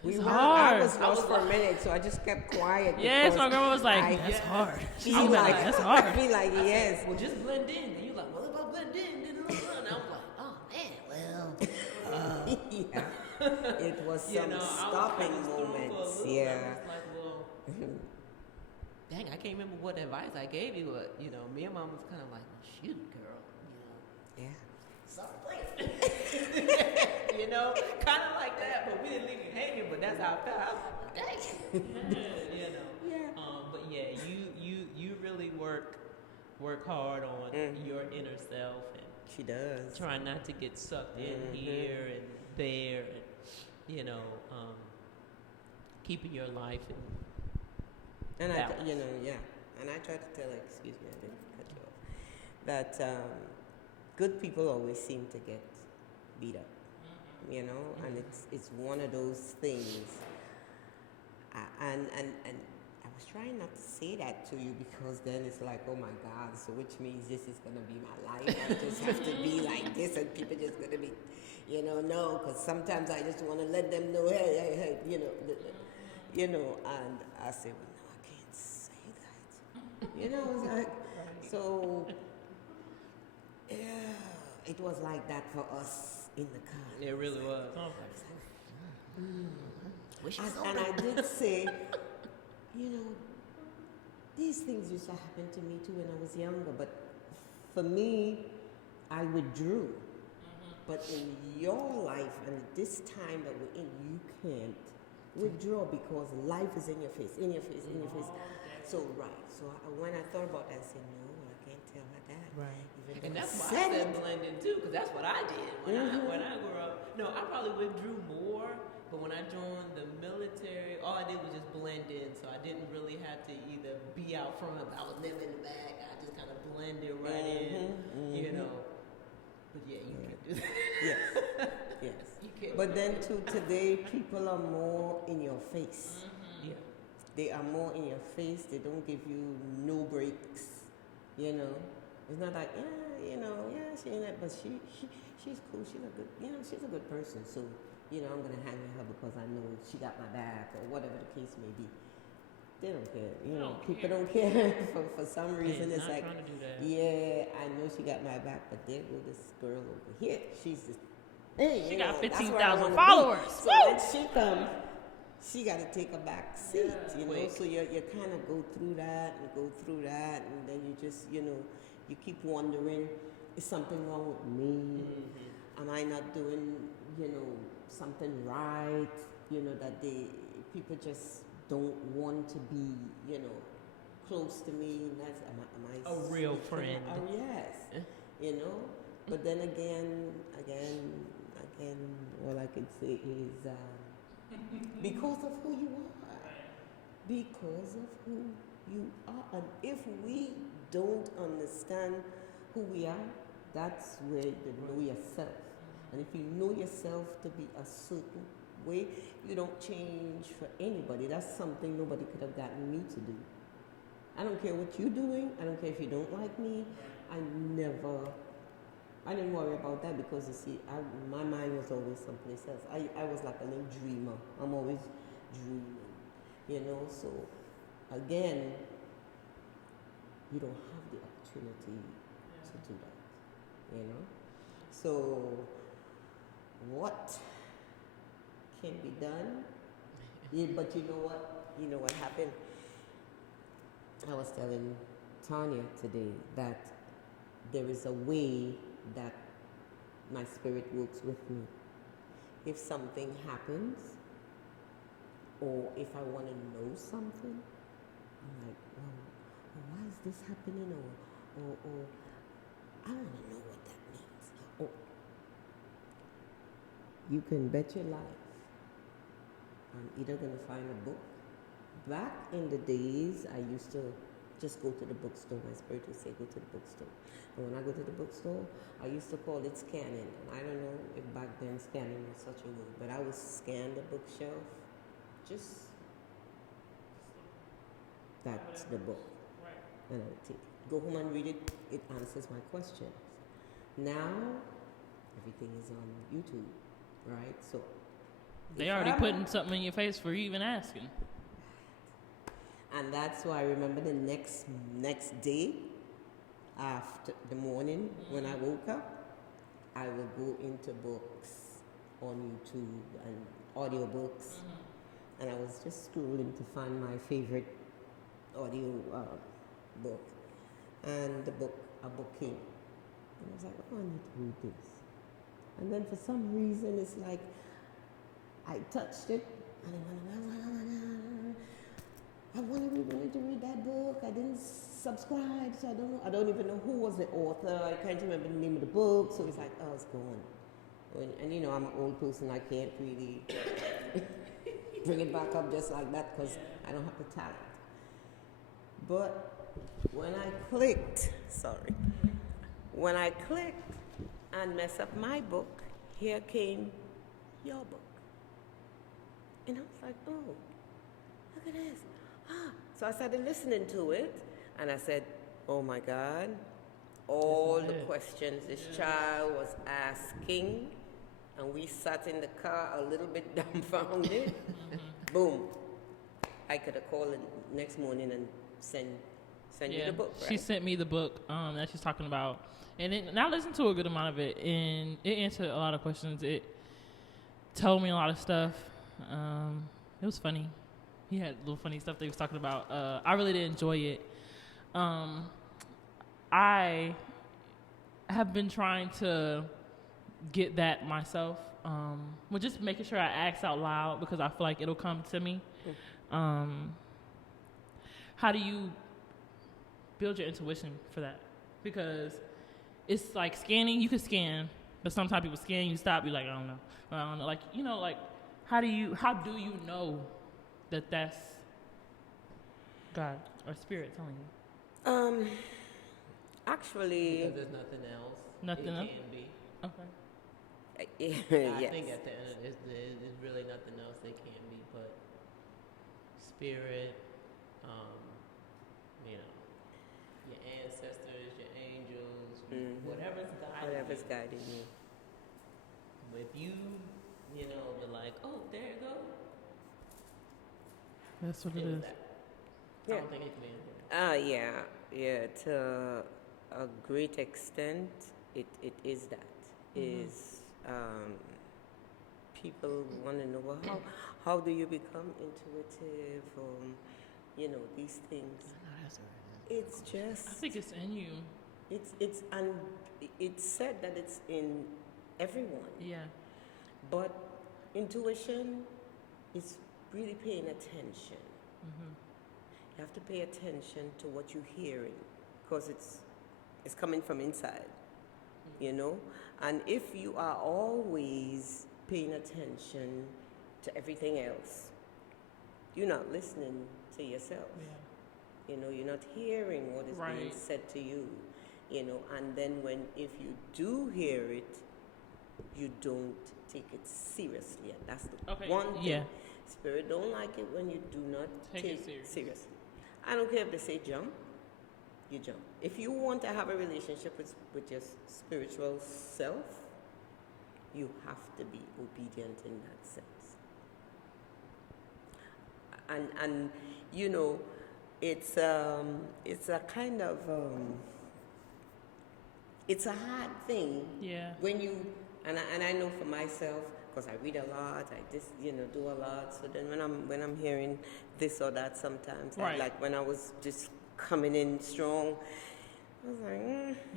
It's I hard. was lost for a minute, so I just kept quiet. Yes, my because grandma was like, I that's hard. feel like, that's hard. I feel like, yes. Well, just blend in. And you like, well, if I blend in, then and I was like, oh man, well, Yeah. It was some stopping moments. Yeah. I was like, well, dang, I can't remember what advice I gave you, but me and Mom was kind of like, well, shoot, girl, Yeah. stop playing. Kind of like that, but we didn't leave you hanging. But that's how I felt. I was like, dang, Yeah. But yeah, you really work hard on your inner self and She does. try not to get sucked in here and there, and keeping your life in And balance. and I try to tell her, excuse me, I didn't cut you off, that good people always seem to get beat up, and it's one of those things. And I was trying not to say that to you because then it's like, oh my God, so which means this is going to be my life. I just have to be like this and people just going to be, no, because sometimes I just want to let them know, hey, and I say, well, no, I can't say that. It's like, so, yeah, it was like that for us in the car. It really was. And I did say, these things used to happen to me too when I was younger, but for me, I withdrew. But in your life and this time that we're in, you can't withdraw because life is in your face, in your face, in your face. So, when I thought about that, I said, no, I can't tell her that. Right. And that's why I said blending too, because that's what I did when I grew up. No, I probably withdrew more, but when I joined the military, all I did was just blend in. So I didn't really have to either be out front, I was never in the back. I just kind of blended right in, But yeah, you can't do that. Yes. You can't. But then today, people are more in your face. Yeah. They are more in your face. They don't give you no breaks. It's not like, she ain't that, but she's cool. She's a good, she's a good person. So, I'm gonna hang with her because I know she got my back or whatever the case may be. They don't care. People don't care for some reason. It's like, trying to do that. yeah, I know she got my back, but there go this girl over here. She's just, She got that's where I 15,000 wanna be. followers. So when she comes, she got to take a back seat, So you kind of go through that, and then you just, you keep wondering, is something wrong with me? Am I not doing, something right? That people just don't want to be, close to me. That's am I A real friend. Oh yes, But then again, all I can say is. Because of who you are. Because of who you are. And if we don't understand who we are, that's where you know yourself. And if you know yourself to be a certain way, you don't change for anybody. That's something nobody could have gotten me to do. I don't care what you're doing. I don't care if you don't like me. I didn't worry about that because, you see, my mind was always someplace else. I was like a little dreamer. I'm always dreaming, So, again, you don't have the opportunity to do that, So, what can be done? But you know what? You know what happened? I was telling Tanya today that there is a way that my spirit works with me. If something happens, or if I want to know something, I'm like, well, why is this happening? Or I want to know what that means. Or you can bet your life I'm either going to find a book. Back in the days, I used to just go to the bookstore. My spirit would say, go to the bookstore. And when I go to the bookstore, I used to call it scanning. And I don't know if back then scanning was such a word, but I would scan the bookshelf. Just, that's the book. And I would take it. Go home and read it. It answers my questions. Now, everything is on YouTube, right? So They already putting something in your face for you even asking. And that's why I remember the next day, after the morning when I woke up, I will go into books on YouTube and audiobooks. And I was just scrolling to find my favorite audio book. And a book came. And I was like, oh, I need to read this. And then for some reason, it's like, I touched it, and I wanted to read that book. I didn't subscribe, so I don't even know who was the author. I can't remember the name of the book, so it's like, oh, it's gone. And you know, I'm an old person. I can't really bring it back up just like that because I don't have the talent. But when I clicked and messed up my book, here came your book. And I was like, oh, look at this. So I started listening to it, and I said, oh my God, all the questions this child was asking, and we sat in the car a little bit dumbfounded. Boom. I could have called the next morning and send you the book, right? She sent me the book that she's talking about. And I listened to a good amount of it, and it answered a lot of questions. It told me a lot of stuff. It was funny. He had little funny stuff that he was talking about. I really did enjoy it. I have been trying to get that myself. Well, just making sure I ask out loud because I feel like it'll come to me. How do you build your intuition for that? Because it's like scanning. You can scan, but sometimes people scan, you stop, you're like, I don't know. Like, you know, like, how do you know that that's God or Spirit telling you? Actually, because there's nothing else. Nothing else? Can be. Okay. Yes. I think at the end of this, there's really nothing else they can be but Spirit, you know, your ancestors, your angels, whatever's guiding you. If you know, be like, oh, there you go. That's what it is. I don't think it can be anything. Yeah. To a great extent, it is that. Is people want to know, well, how do you become intuitive? You know, these things. It's just. I think it's in you. It's said that it's in everyone. Yeah. But intuition is really paying attention. You have to pay attention to what you're hearing because it's coming from inside, you know? And if you are always paying attention to everything else, you're not listening to yourself. Yeah. You know, you're not hearing what is being said to you, you know? And then if you do hear it, you don't take it seriously, and that's the one thing. Yeah. Spirit don't like it when you do not take it seriously. I don't care if they say jump, you jump. If you want to have a relationship with your spiritual self, you have to be obedient in that sense. And you know, it's a kind of it's a hard thing. Yeah. When you and I know for myself, because I read a lot, I just do a lot. So then when I'm hearing this or that, sometimes like when I was just coming in strong, I was like,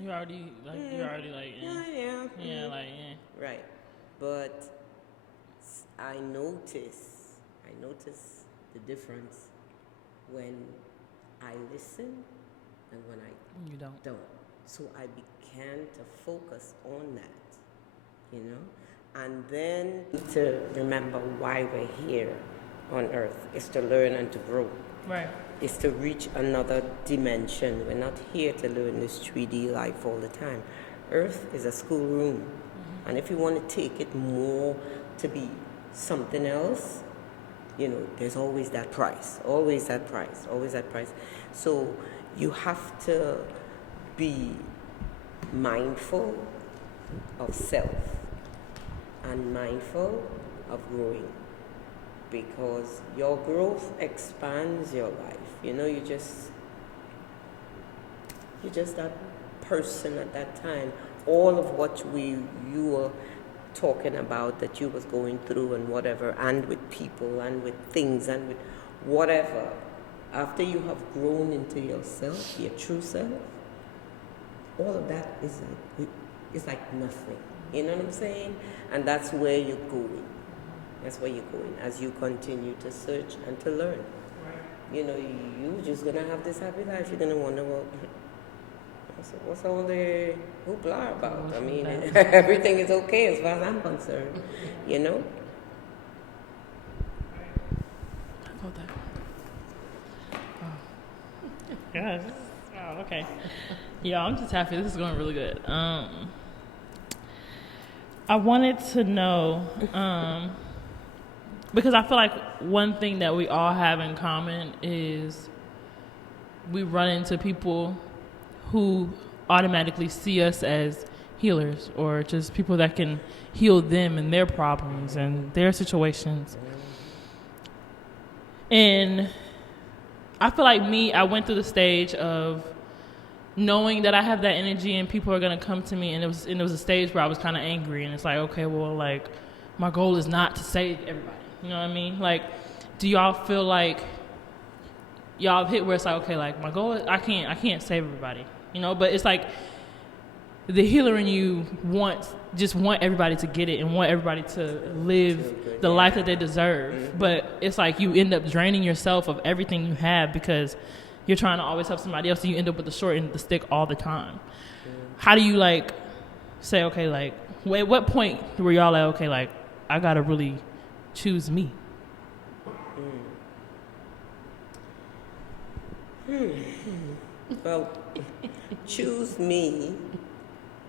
you're already like, right. But I notice the difference when I listen and when I don't. So I began to focus on that, you know, and then to remember why we're here on earth is to learn and to grow. Right. Is to reach another dimension. We're not here to learn this 3D life all the time. Earth is a schoolroom. And if you want to take it more to be something else, you know, there's always that price. So you have to be mindful of self and mindful of growing, because your growth expands your life. You're just that person at that time. All of what you were talking about that you was going through and whatever, and with people and with things and with whatever, after you have grown into yourself, your true self, all of that is like nothing. You know what I'm saying? And that's where you're going. That's where you're going as you continue to search and to learn. You're just going to have this happy life. You're going to wonder, well, what's all the hoopla about? I mean, everything is okay as far as I'm concerned. I felt that. Oh. Gosh. Oh, okay. Yeah, I'm just happy. This is going really good. I wanted to know, because I feel like one thing that we all have in common is we run into people who automatically see us as healers, or just people that can heal them and their problems and their situations. And I feel like I went through the stage of knowing that I have that energy and people are going to come to me, and it was a stage where I was kind of angry, and it's like, okay, well, like, my goal is not to save everybody. You know what I mean? Like, do y'all feel like y'all have hit where it's like, okay, like, my goal is I can't save everybody, but it's like the healer in you just want everybody to get it and want everybody to live the life that they deserve. Mm-hmm. But it's like you end up draining yourself of everything you have because you're trying to always help somebody else, so you end up with the short end of the stick all the time. Mm-hmm. How do you, like, say, okay, like, at what point were y'all like, okay, like, I gotta really choose me? Well, choose me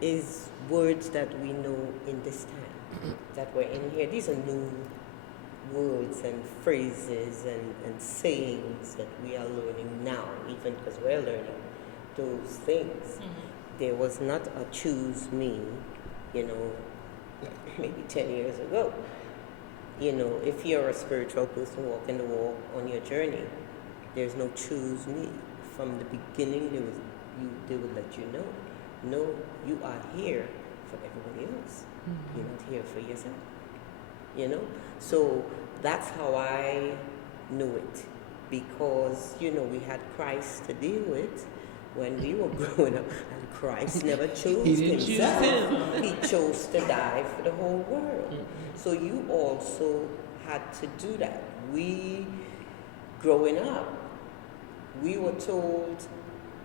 is words that we know in this time that we're in here. These are new words and phrases and sayings that we are learning now, even because we're learning those things. Mm-hmm. There was not a choose me, maybe 10 years ago. If you're a spiritual person walking the walk on your journey, there's no choose me. From the beginning, they would let you know. No, you are here for everybody else. Mm-hmm. You're not here for yourself. So that's how I knew it, because we had Christ to deal with when we were growing up, and Christ never chose himself. He chose to die for the whole world. Mm-hmm. So you also had to do that. Growing up, we were told,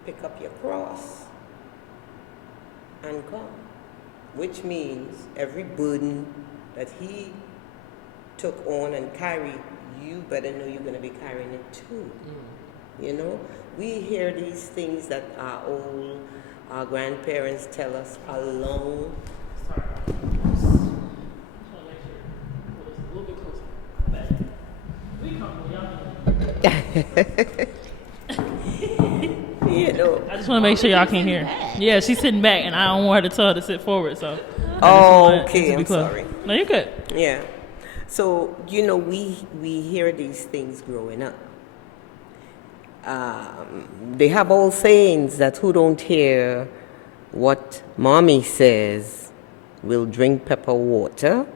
pick up your cross and come, which means every burden that he took on and carried, you better know you're going to be carrying it too. We hear these things that our grandparents tell us a long. Sorry. I just want to make sure it's a little bit closer. We come, y'all. I just want to make sure y'all can hear. Yeah, she's sitting back, and I don't want her to tell her to sit forward. So. Okay, I'm sorry. No, you're good. Yeah. So we hear these things growing up. They have all sayings that who don't hear what mommy says will drink pepper water,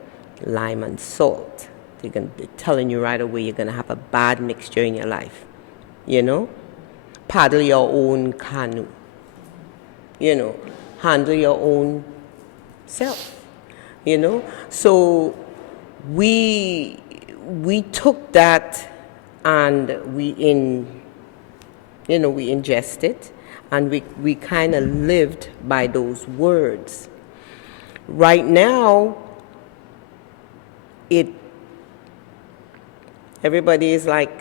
lime and salt. They're telling you right away you're gonna have a bad mixture in your life. Paddle your own canoe. Handle your own self. So we took that and we ingest it, and we kind of lived by those words. Right now, everybody is like,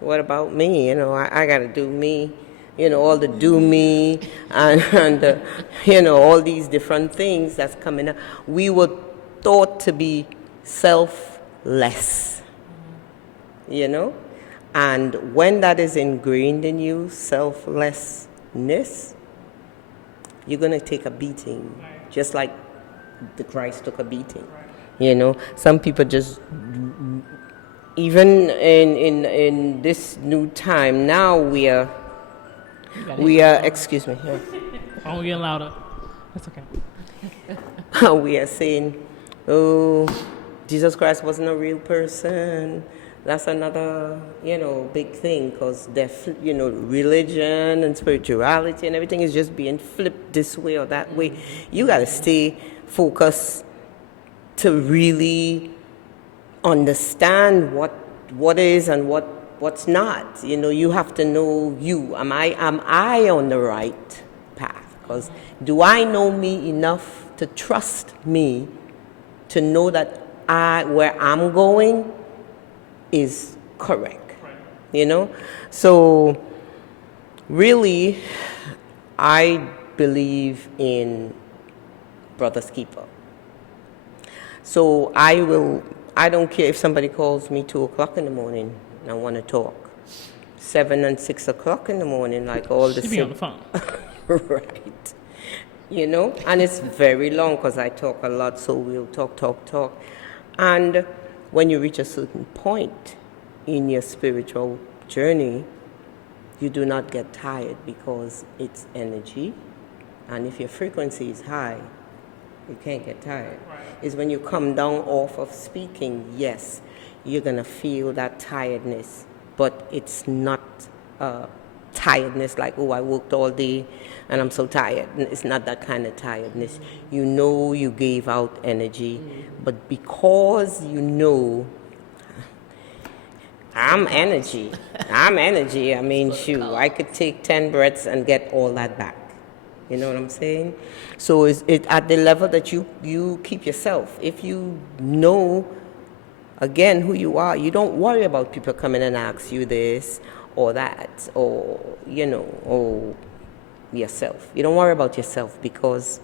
what about me? I got to do me. All the do me and all these different things that's coming up. We were taught to be selfless, and when that is ingrained in you, selflessness, you're going to take a beating, just like the Christ took a beating. You know, some people just, even in this new time now, excuse me, Phone getting louder. That's okay. we are saying, oh, Jesus Christ wasn't a real person. That's another, big thing, because religion and spirituality and everything is just being flipped this way or that way. You got to stay focused to really understand what is and what's not. You have to know you. Am I on the right path? Because do I know me enough to trust me to know that where I'm going is correct? Right. So really, I believe in brother's keeper. So I don't care if somebody calls me 2 o'clock in the morning and I want to talk. 7 and 6 o'clock in the morning, like all the She be on the phone. Right. And it's very long because I talk a lot, so we'll talk. And when you reach a certain point in your spiritual journey, you do not get tired because it's energy. And if your frequency is high, you can't get tired. Right. It's when you come down off of speaking, yes, you're going to feel that tiredness, but it's not tiredness like, oh, I worked all day and I'm so tired. It's not that kind of tiredness. Mm-hmm. You gave out energy, but because I'm energy. I mean, shoot, I could take 10 breaths and get all that back. You know what I'm saying? So it's at the level that you keep yourself. If you know, again, who you are, you don't worry about people coming and ask you this or that, or, or yourself. You don't worry about yourself because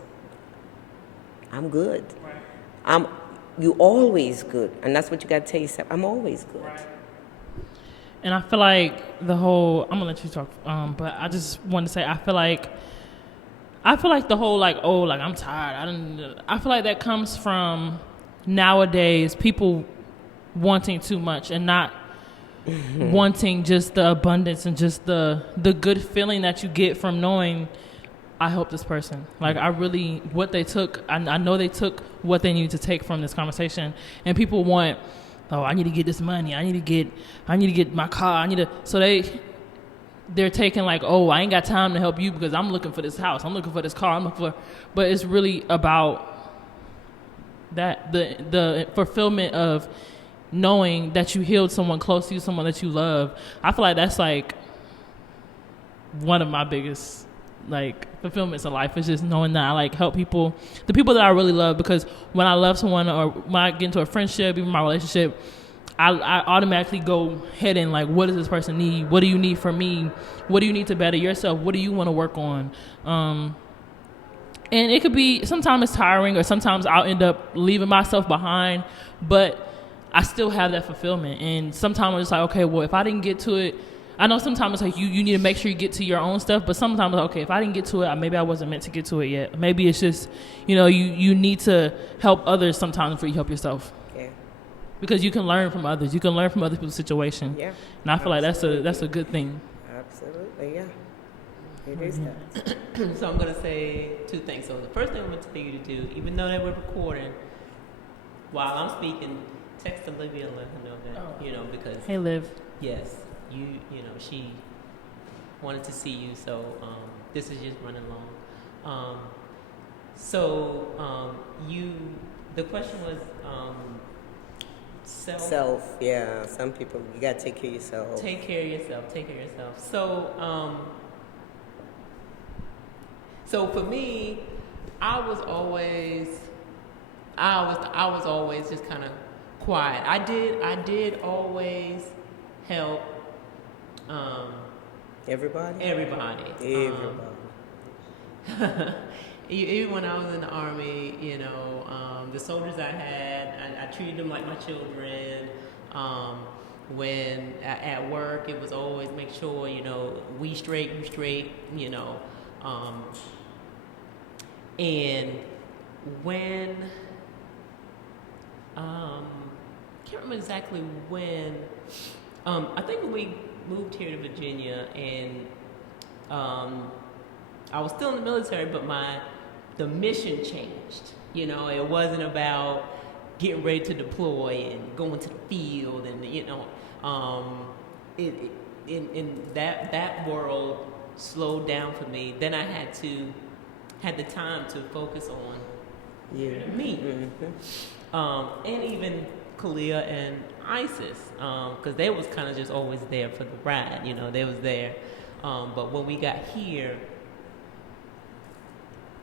I'm good. Right. You always good. And that's what you got to tell yourself. I'm always good. Right. And I feel like I'm going to let you talk, but I just want to say, I feel like the whole, I'm tired. I feel like that comes from nowadays people wanting too much and not wanting just the abundance and just the good feeling that you get from knowing I helped this person. Like, I really, what they took, I know they took what they needed to take from this conversation. And people want, oh, I need to get this money. I need to get my car. So they're taking like, oh, I ain't got time to help you because I'm looking for this house. I'm looking for this car. But it's really about that, the fulfillment of knowing that you healed someone close to you, someone that you love. I feel like that's like one of my biggest fulfillments in life, is just knowing that I help people, the people that I really love. Because when I love someone or when I get into a friendship, even my relationship, I automatically go head in what does this person need? What do you need from me? What do you need to better yourself? What do you want to work on? And it could be, sometimes it's tiring, or sometimes I'll end up leaving myself behind, but I still have that fulfillment. And sometimes I'm just like, okay, well, if I didn't get to it, I know sometimes it's you need to make sure you get to your own stuff, but sometimes okay, if I didn't get to it, maybe I wasn't meant to get to it yet. Maybe it's just, you need to help others sometimes before you help yourself. Yeah. Because you can learn from others. You can learn from other people's situation. Yeah. And I feel like that's a good thing. Absolutely, yeah. It is that. So I'm going to say 2 things. So the first thing I'm going to tell you to do, even though that we're recording, while I'm speaking, text Olivia and let her know that, because... Hey, Liv. Yes. She wanted to see you, so this is just running long. The question was self. Yeah. Some people, you gotta take care of yourself. Take care of yourself. So for me, I was always just kind of quiet. I did always help. Everybody. Even when I was in the Army, the soldiers I had, I treated them like my children. When at work, it was always make sure, we straight, you straight, and when Can't remember exactly when. I think when we moved here to Virginia, and I was still in the military, but the mission changed. You know, it wasn't about getting ready to deploy and going to the field, and in that world slowed down for me. Then I had the time to focus on me, and even Kalia and Isis, because they was kind of just always there for the ride. You know, they was there. But when we got here,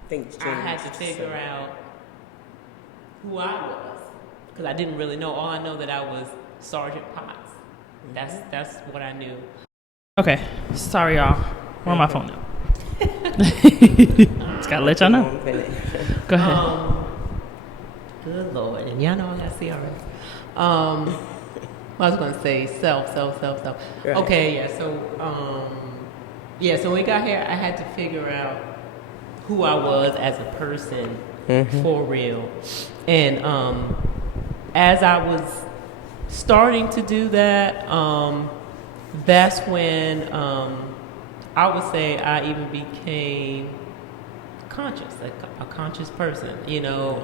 Things I had to changed, figure out who I was, because I didn't really know. All I know that I was Sergeant Potts. That's what I knew. Okay, sorry y'all. Where my phone at? Just gotta let y'all know. Go ahead. Good Lord, and y'all know I got CRS. I was gonna say self. Right. Okay, yeah. So, so when we got here, I had to figure out who I was as a person for real, and as I was starting to do that, that's when I would say I even became conscious, like a conscious person. You know,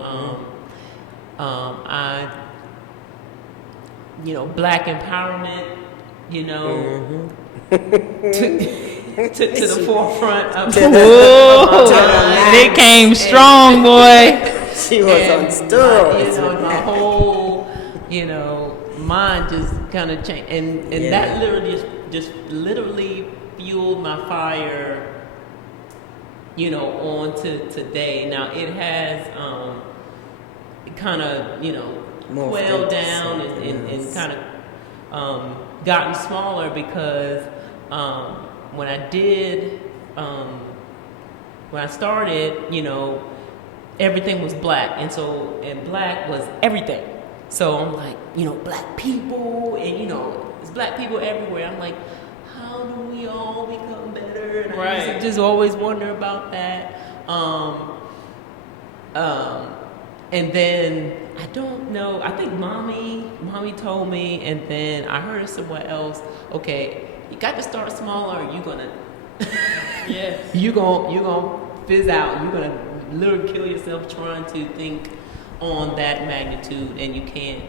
Black empowerment. You know, to the forefront of and it came strong, boy. She was on steroids. My whole, mind just kind of changed, and that literally just literally fueled my fire, on to today. Now it has kind of, quailed down and kind of gotten smaller, because when I started, everything was black, and black was everything. So I'm like, black people, and there's black people everywhere. I'm like, how do we all become better? And I used to just always wonder about that. And then I don't know. I think mommy told me, and then I heard it somewhere else. Okay, you got to start small, or you're gonna, you're gonna fizz out. You're gonna literally kill yourself trying to think on that magnitude, and you can't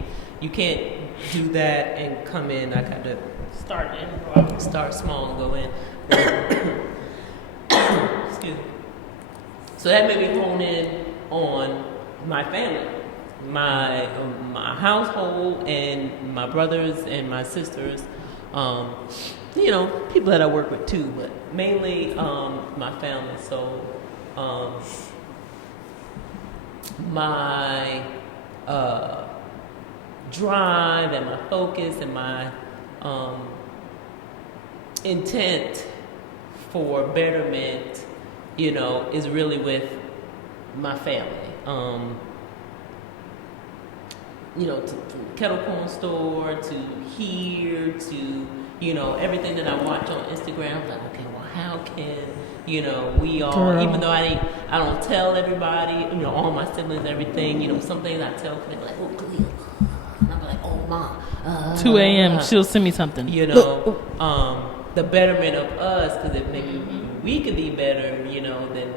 do that and come in. I got to start small and go in. Excuse me. So that made me hone in on my family, my household, and my brothers and my sisters. People that I work with too, but mainly my family. So my drive and my focus and my intent for betterment, is really with my family. To kettle corn store, to here, to everything that I watch on Instagram. I'm like, okay, well, how can we all, Girl. even though I don't tell everybody, all my siblings, everything, some things I tell, they're like, oh, Khalil. And I'm like, oh, Mom. 2 a.m. She'll send me something. The betterment of us, because if maybe we could be better, then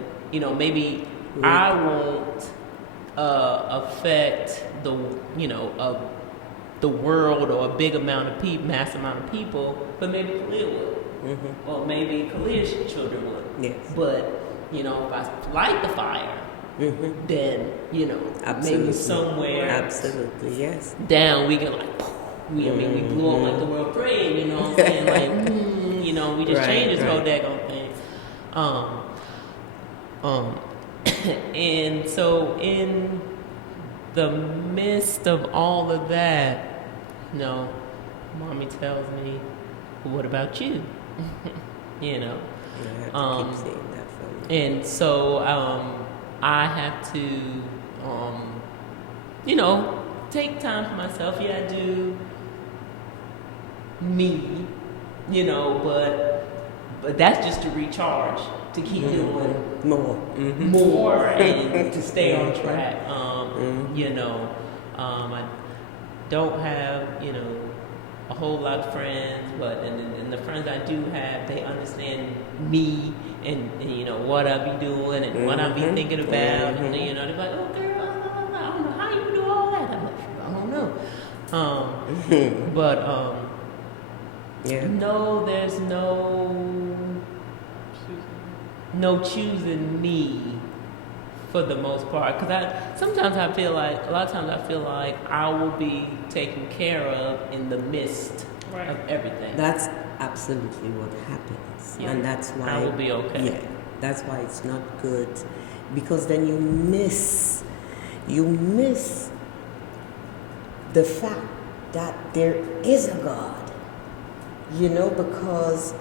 maybe I won't affect the world or a big amount of people, mass amount of people, but maybe Khalil would. Or maybe Khalil's children would. Yes. But, if I light the fire, then, Absolutely. maybe somewhere Absolutely, yes. down we can we blew up like the World Trade, you know what I'm saying? Like, we just changed this whole daggone thing. And so in the midst of all of that, Mommy tells me, well, what about you? I have to keep saying that for me. And so I have to, take time for myself. Yeah, I do me, but that's just to recharge, to keep doing more more and to stay on track. I don't have, a whole lot of friends, but and the friends I do have, they understand me and what I be doing and what I be thinking about, and they're like, oh girl, I don't know how you do all that. I'm like, I don't know. But no, there's no choosing me for the most part, because a lot of times I feel like I will be taken care of in the midst of everything. That's absolutely what happens, and that's why I will be okay. Yeah, that's why it's not good, because then you miss the fact that there is a God, because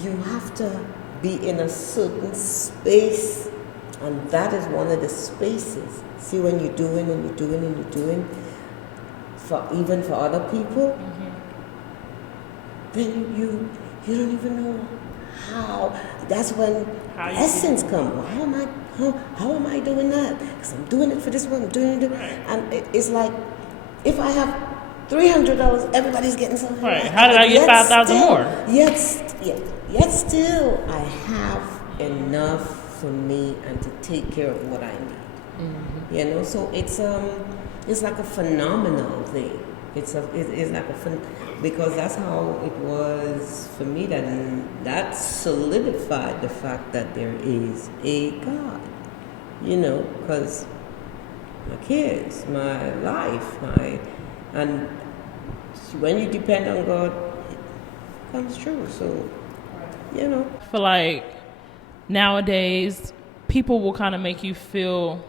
you have to be in a certain space. And that is one of the spaces. See, when you're doing and you're doing and you're doing, even for other people, then you don't even know how. That's when lessons come. How am I doing that? Because I'm doing it for this one. I'm doing it, and it's like if I have $300, everybody's getting something. Right? How did I get 5,000 more? Yet still, I have enough for me and to take care of what I need. So it's like a phenomenal thing. It's like because that's how it was for me, that solidified the fact that there is a God. Because my kids, my life, and when you depend on God, it comes true. So I feel like nowadays, people will kind of make you feel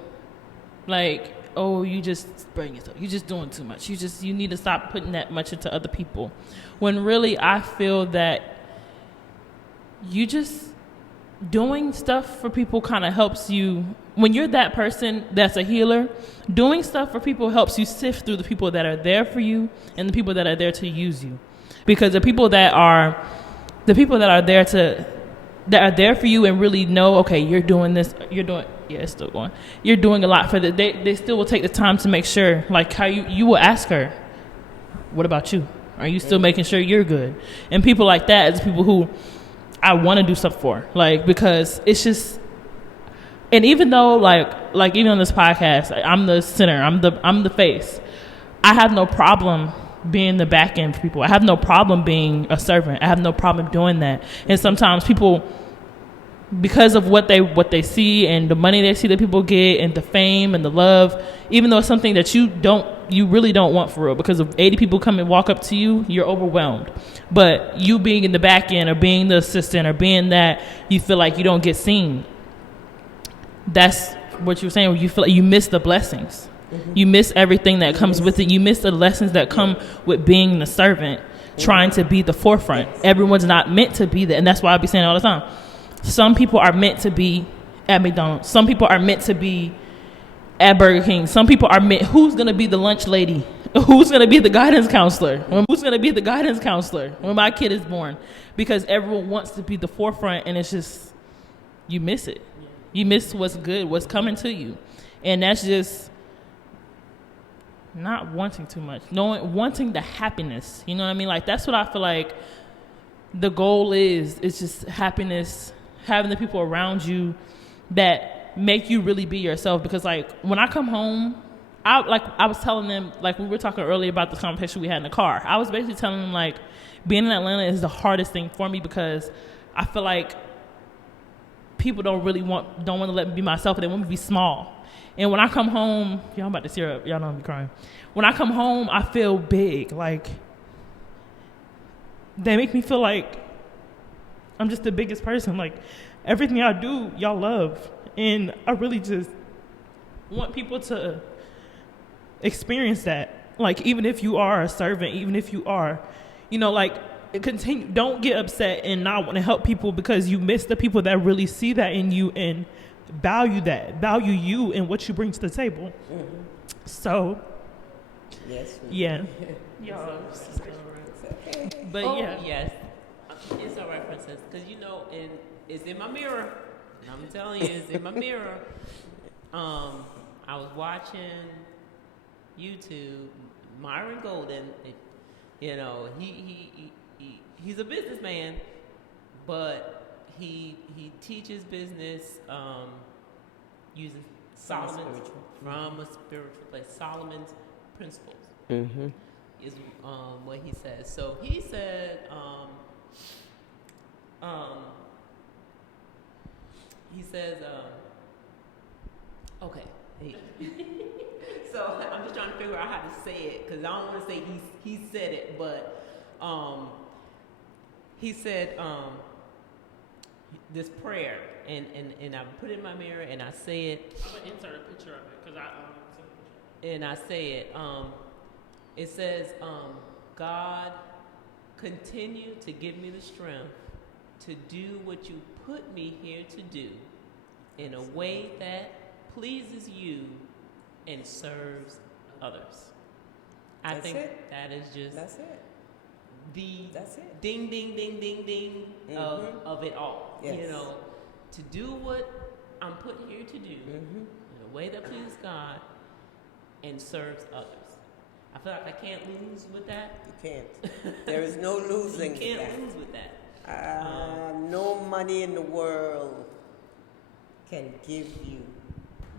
like, oh, you just spreading yourself. You're just doing too much. You need to stop putting that much into other people. When really, I feel that you just doing stuff for people kind of helps you. When you're that person that's a healer, doing stuff for people helps you sift through the people that are there for you and the people that are there to use you. Because the people that are there for you and really know, okay, you're doing this, it's still going. You're doing a lot for them. They still will take the time to make sure, like how you will ask her, what about you? Are you still making sure you're good? And people like that is people who I want to do stuff for, because it's just, and even though like even on this podcast, I'm the center, I'm the face. I have no problem being the back end for people. I have no problem being a servant. I have no problem doing that. And sometimes people, because of what they see and the money they see that people get and the fame and the love, even though it's something that you really don't want for real, because if 80 people come and walk up to you, you're overwhelmed. But you being in the back end or being the assistant or being that you feel like you don't get seen, that's what you're saying, where you feel like you miss the blessings. You miss everything that comes with it. You miss the lessons that come with being the servant, trying to be the forefront. Everyone's not meant to be there. And that's why I be saying all the time. Some people are meant to be at McDonald's. Some people are meant to be at Burger King. Some people are meant, who's going to be the lunch lady? Who's going to be the guidance counselor? Who's going to be the guidance counselor when my kid is born? Because everyone wants to be the forefront, and it's just, you miss it. You miss what's good, what's coming to you. And that's just not wanting too much, wanting the happiness. You know what I mean? Like, that's what I feel like the goal is. It's just happiness, having the people around you that make you really be yourself. Because like when I come home, I was telling them, like we were talking earlier about the conversation we had in the car. I was basically telling them like being in Atlanta is the hardest thing for me, because I feel like people don't want to let me be myself. They want me to be small. And when I come home, y'all, I'm about to tear up. Y'all know I'm crying. When I come home, I feel big. Like, they make me feel like I'm just the biggest person. Like, everything I do, y'all love. And I really just want people to experience that. Like, even if you are a servant, even if you are, continue. Don't get upset and not want to help people because you miss the people that really see that in you and value you and what you bring to the table. Mm-hmm. So, yes, yeah. Okay. But yes, it's all right, princess, because it's in my mirror. I'm telling you, it's in my mirror. I was watching YouTube, Myron Golden. He's a businessman, but he teaches business using Solomon's from a spiritual place. Solomon's principles is what he says. So he said. He says, okay. So I'm just trying to figure out how to say it because I don't want to say he said it, but he said this prayer, and I put it in my mirror and I say it. I'm gonna insert a picture of it because and I say it. It says, God, continue to give me the strength to do what you put me here to do in a way that pleases you and serves others. I think that is just the ding, ding, ding, ding, ding of it all. Yes. To do what I'm put here to do in a way that pleases God and serves others. I feel like I can't lose with that. You can't. There is no losing. You can't lose with that. No money in the world can give you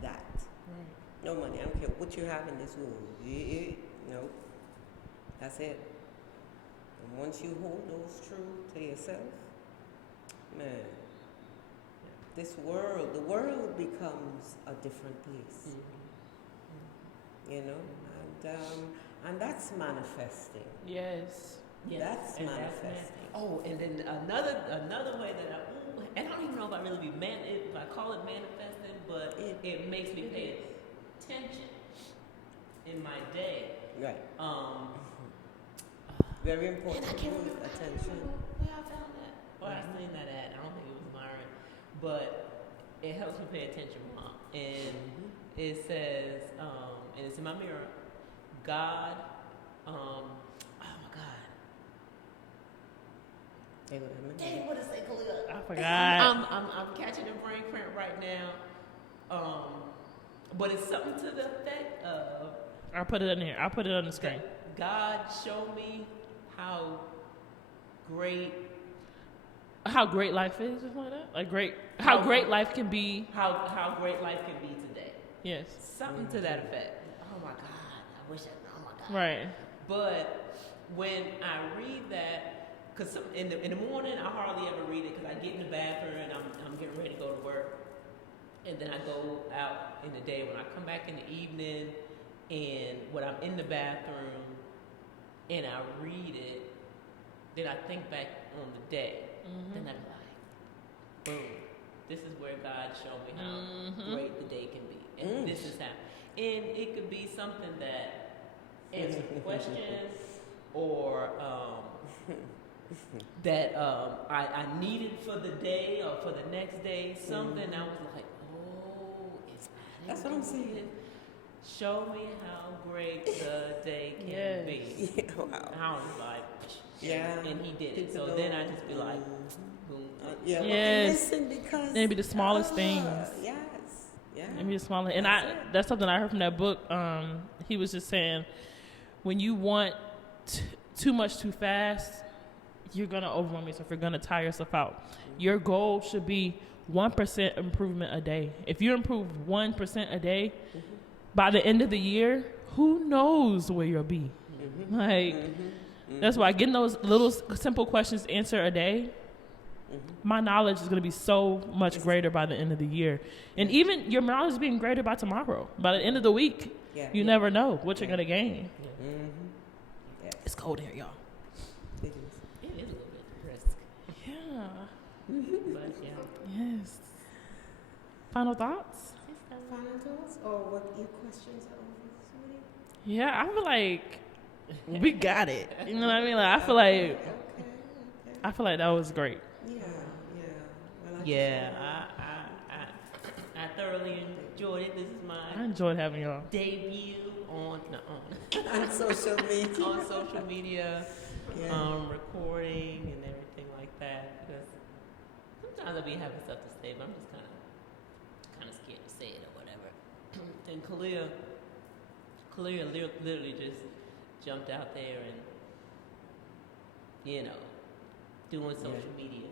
that. Right. No money. I don't care what you have in this world. No. That's it. And once you hold those true to yourself, man, the world becomes a different place. And that's manifesting. Yes. That's manifesting. And then another way that I don't even know if I really if I call it manifesting, but it makes me pay attention in my day. Right. Very important. And I can't remember attention. Where I found that. Where I seen that at. I don't think it was Myron, but it helps me pay attention, Mom. And it says, and it's in my mirror. God, oh my God. Dang, what is it, Khalil? I forgot. I'm catching a brain cramp right now. But it's something to the effect of. I'll put it in here. I'll put it on the screen. God showed me how great life is, something like that. How great life can be. How great life can be today. Yes. Something to that effect. Oh my God. I wish I. Oh my God. Right. But when I read that, because in the morning I hardly ever read it because I get in the bathroom and I'm getting ready to go to work, and then I go out in the day. When I come back in the evening, and when I'm in the bathroom and I read it, then I think back on the day. Then I'm like, boom. This is where God showed me how great the day can be. And this is how. And it could be something that answers questions or that I needed for the day or for the next day. Something I was like, that's what I'm saying. Show me how great the day can be. Yeah, wow. I was like, and he did it. So then I just be like, boom. Yes. Listen, because Maybe the smallest things. Yes. Yeah. Maybe the smallest. And that's something I heard from that book. He was just saying, when you want too much too fast, you're gonna overwhelm yourself. You're gonna tire yourself out. Your goal should be 1% improvement a day. If you improve 1% a day, by the end of the year, who knows where you'll be? That's why getting those little simple questions answered a day, my knowledge is going to be so much greater by the end of the year. And even your knowledge is being greater by tomorrow. By the end of the week, you never know what you're going to gain. It's cold here, y'all. It is a little bit brisk. Yeah. But yeah. Yes. Final thoughts? Final thoughts? Or what your questions are over, sweetie? Yeah, I feel like we got it. You know what I mean? Like, I feel like I feel like that was great. Well, I thoroughly enjoyed it. This is I my enjoyed having y'all. debut on social media. on social media, recording and everything like that. Because sometimes I'll be having stuff to say, but I'm just kind of scared to say it or whatever. And Khalil, clearly, literally just jumped out there and, doing social media.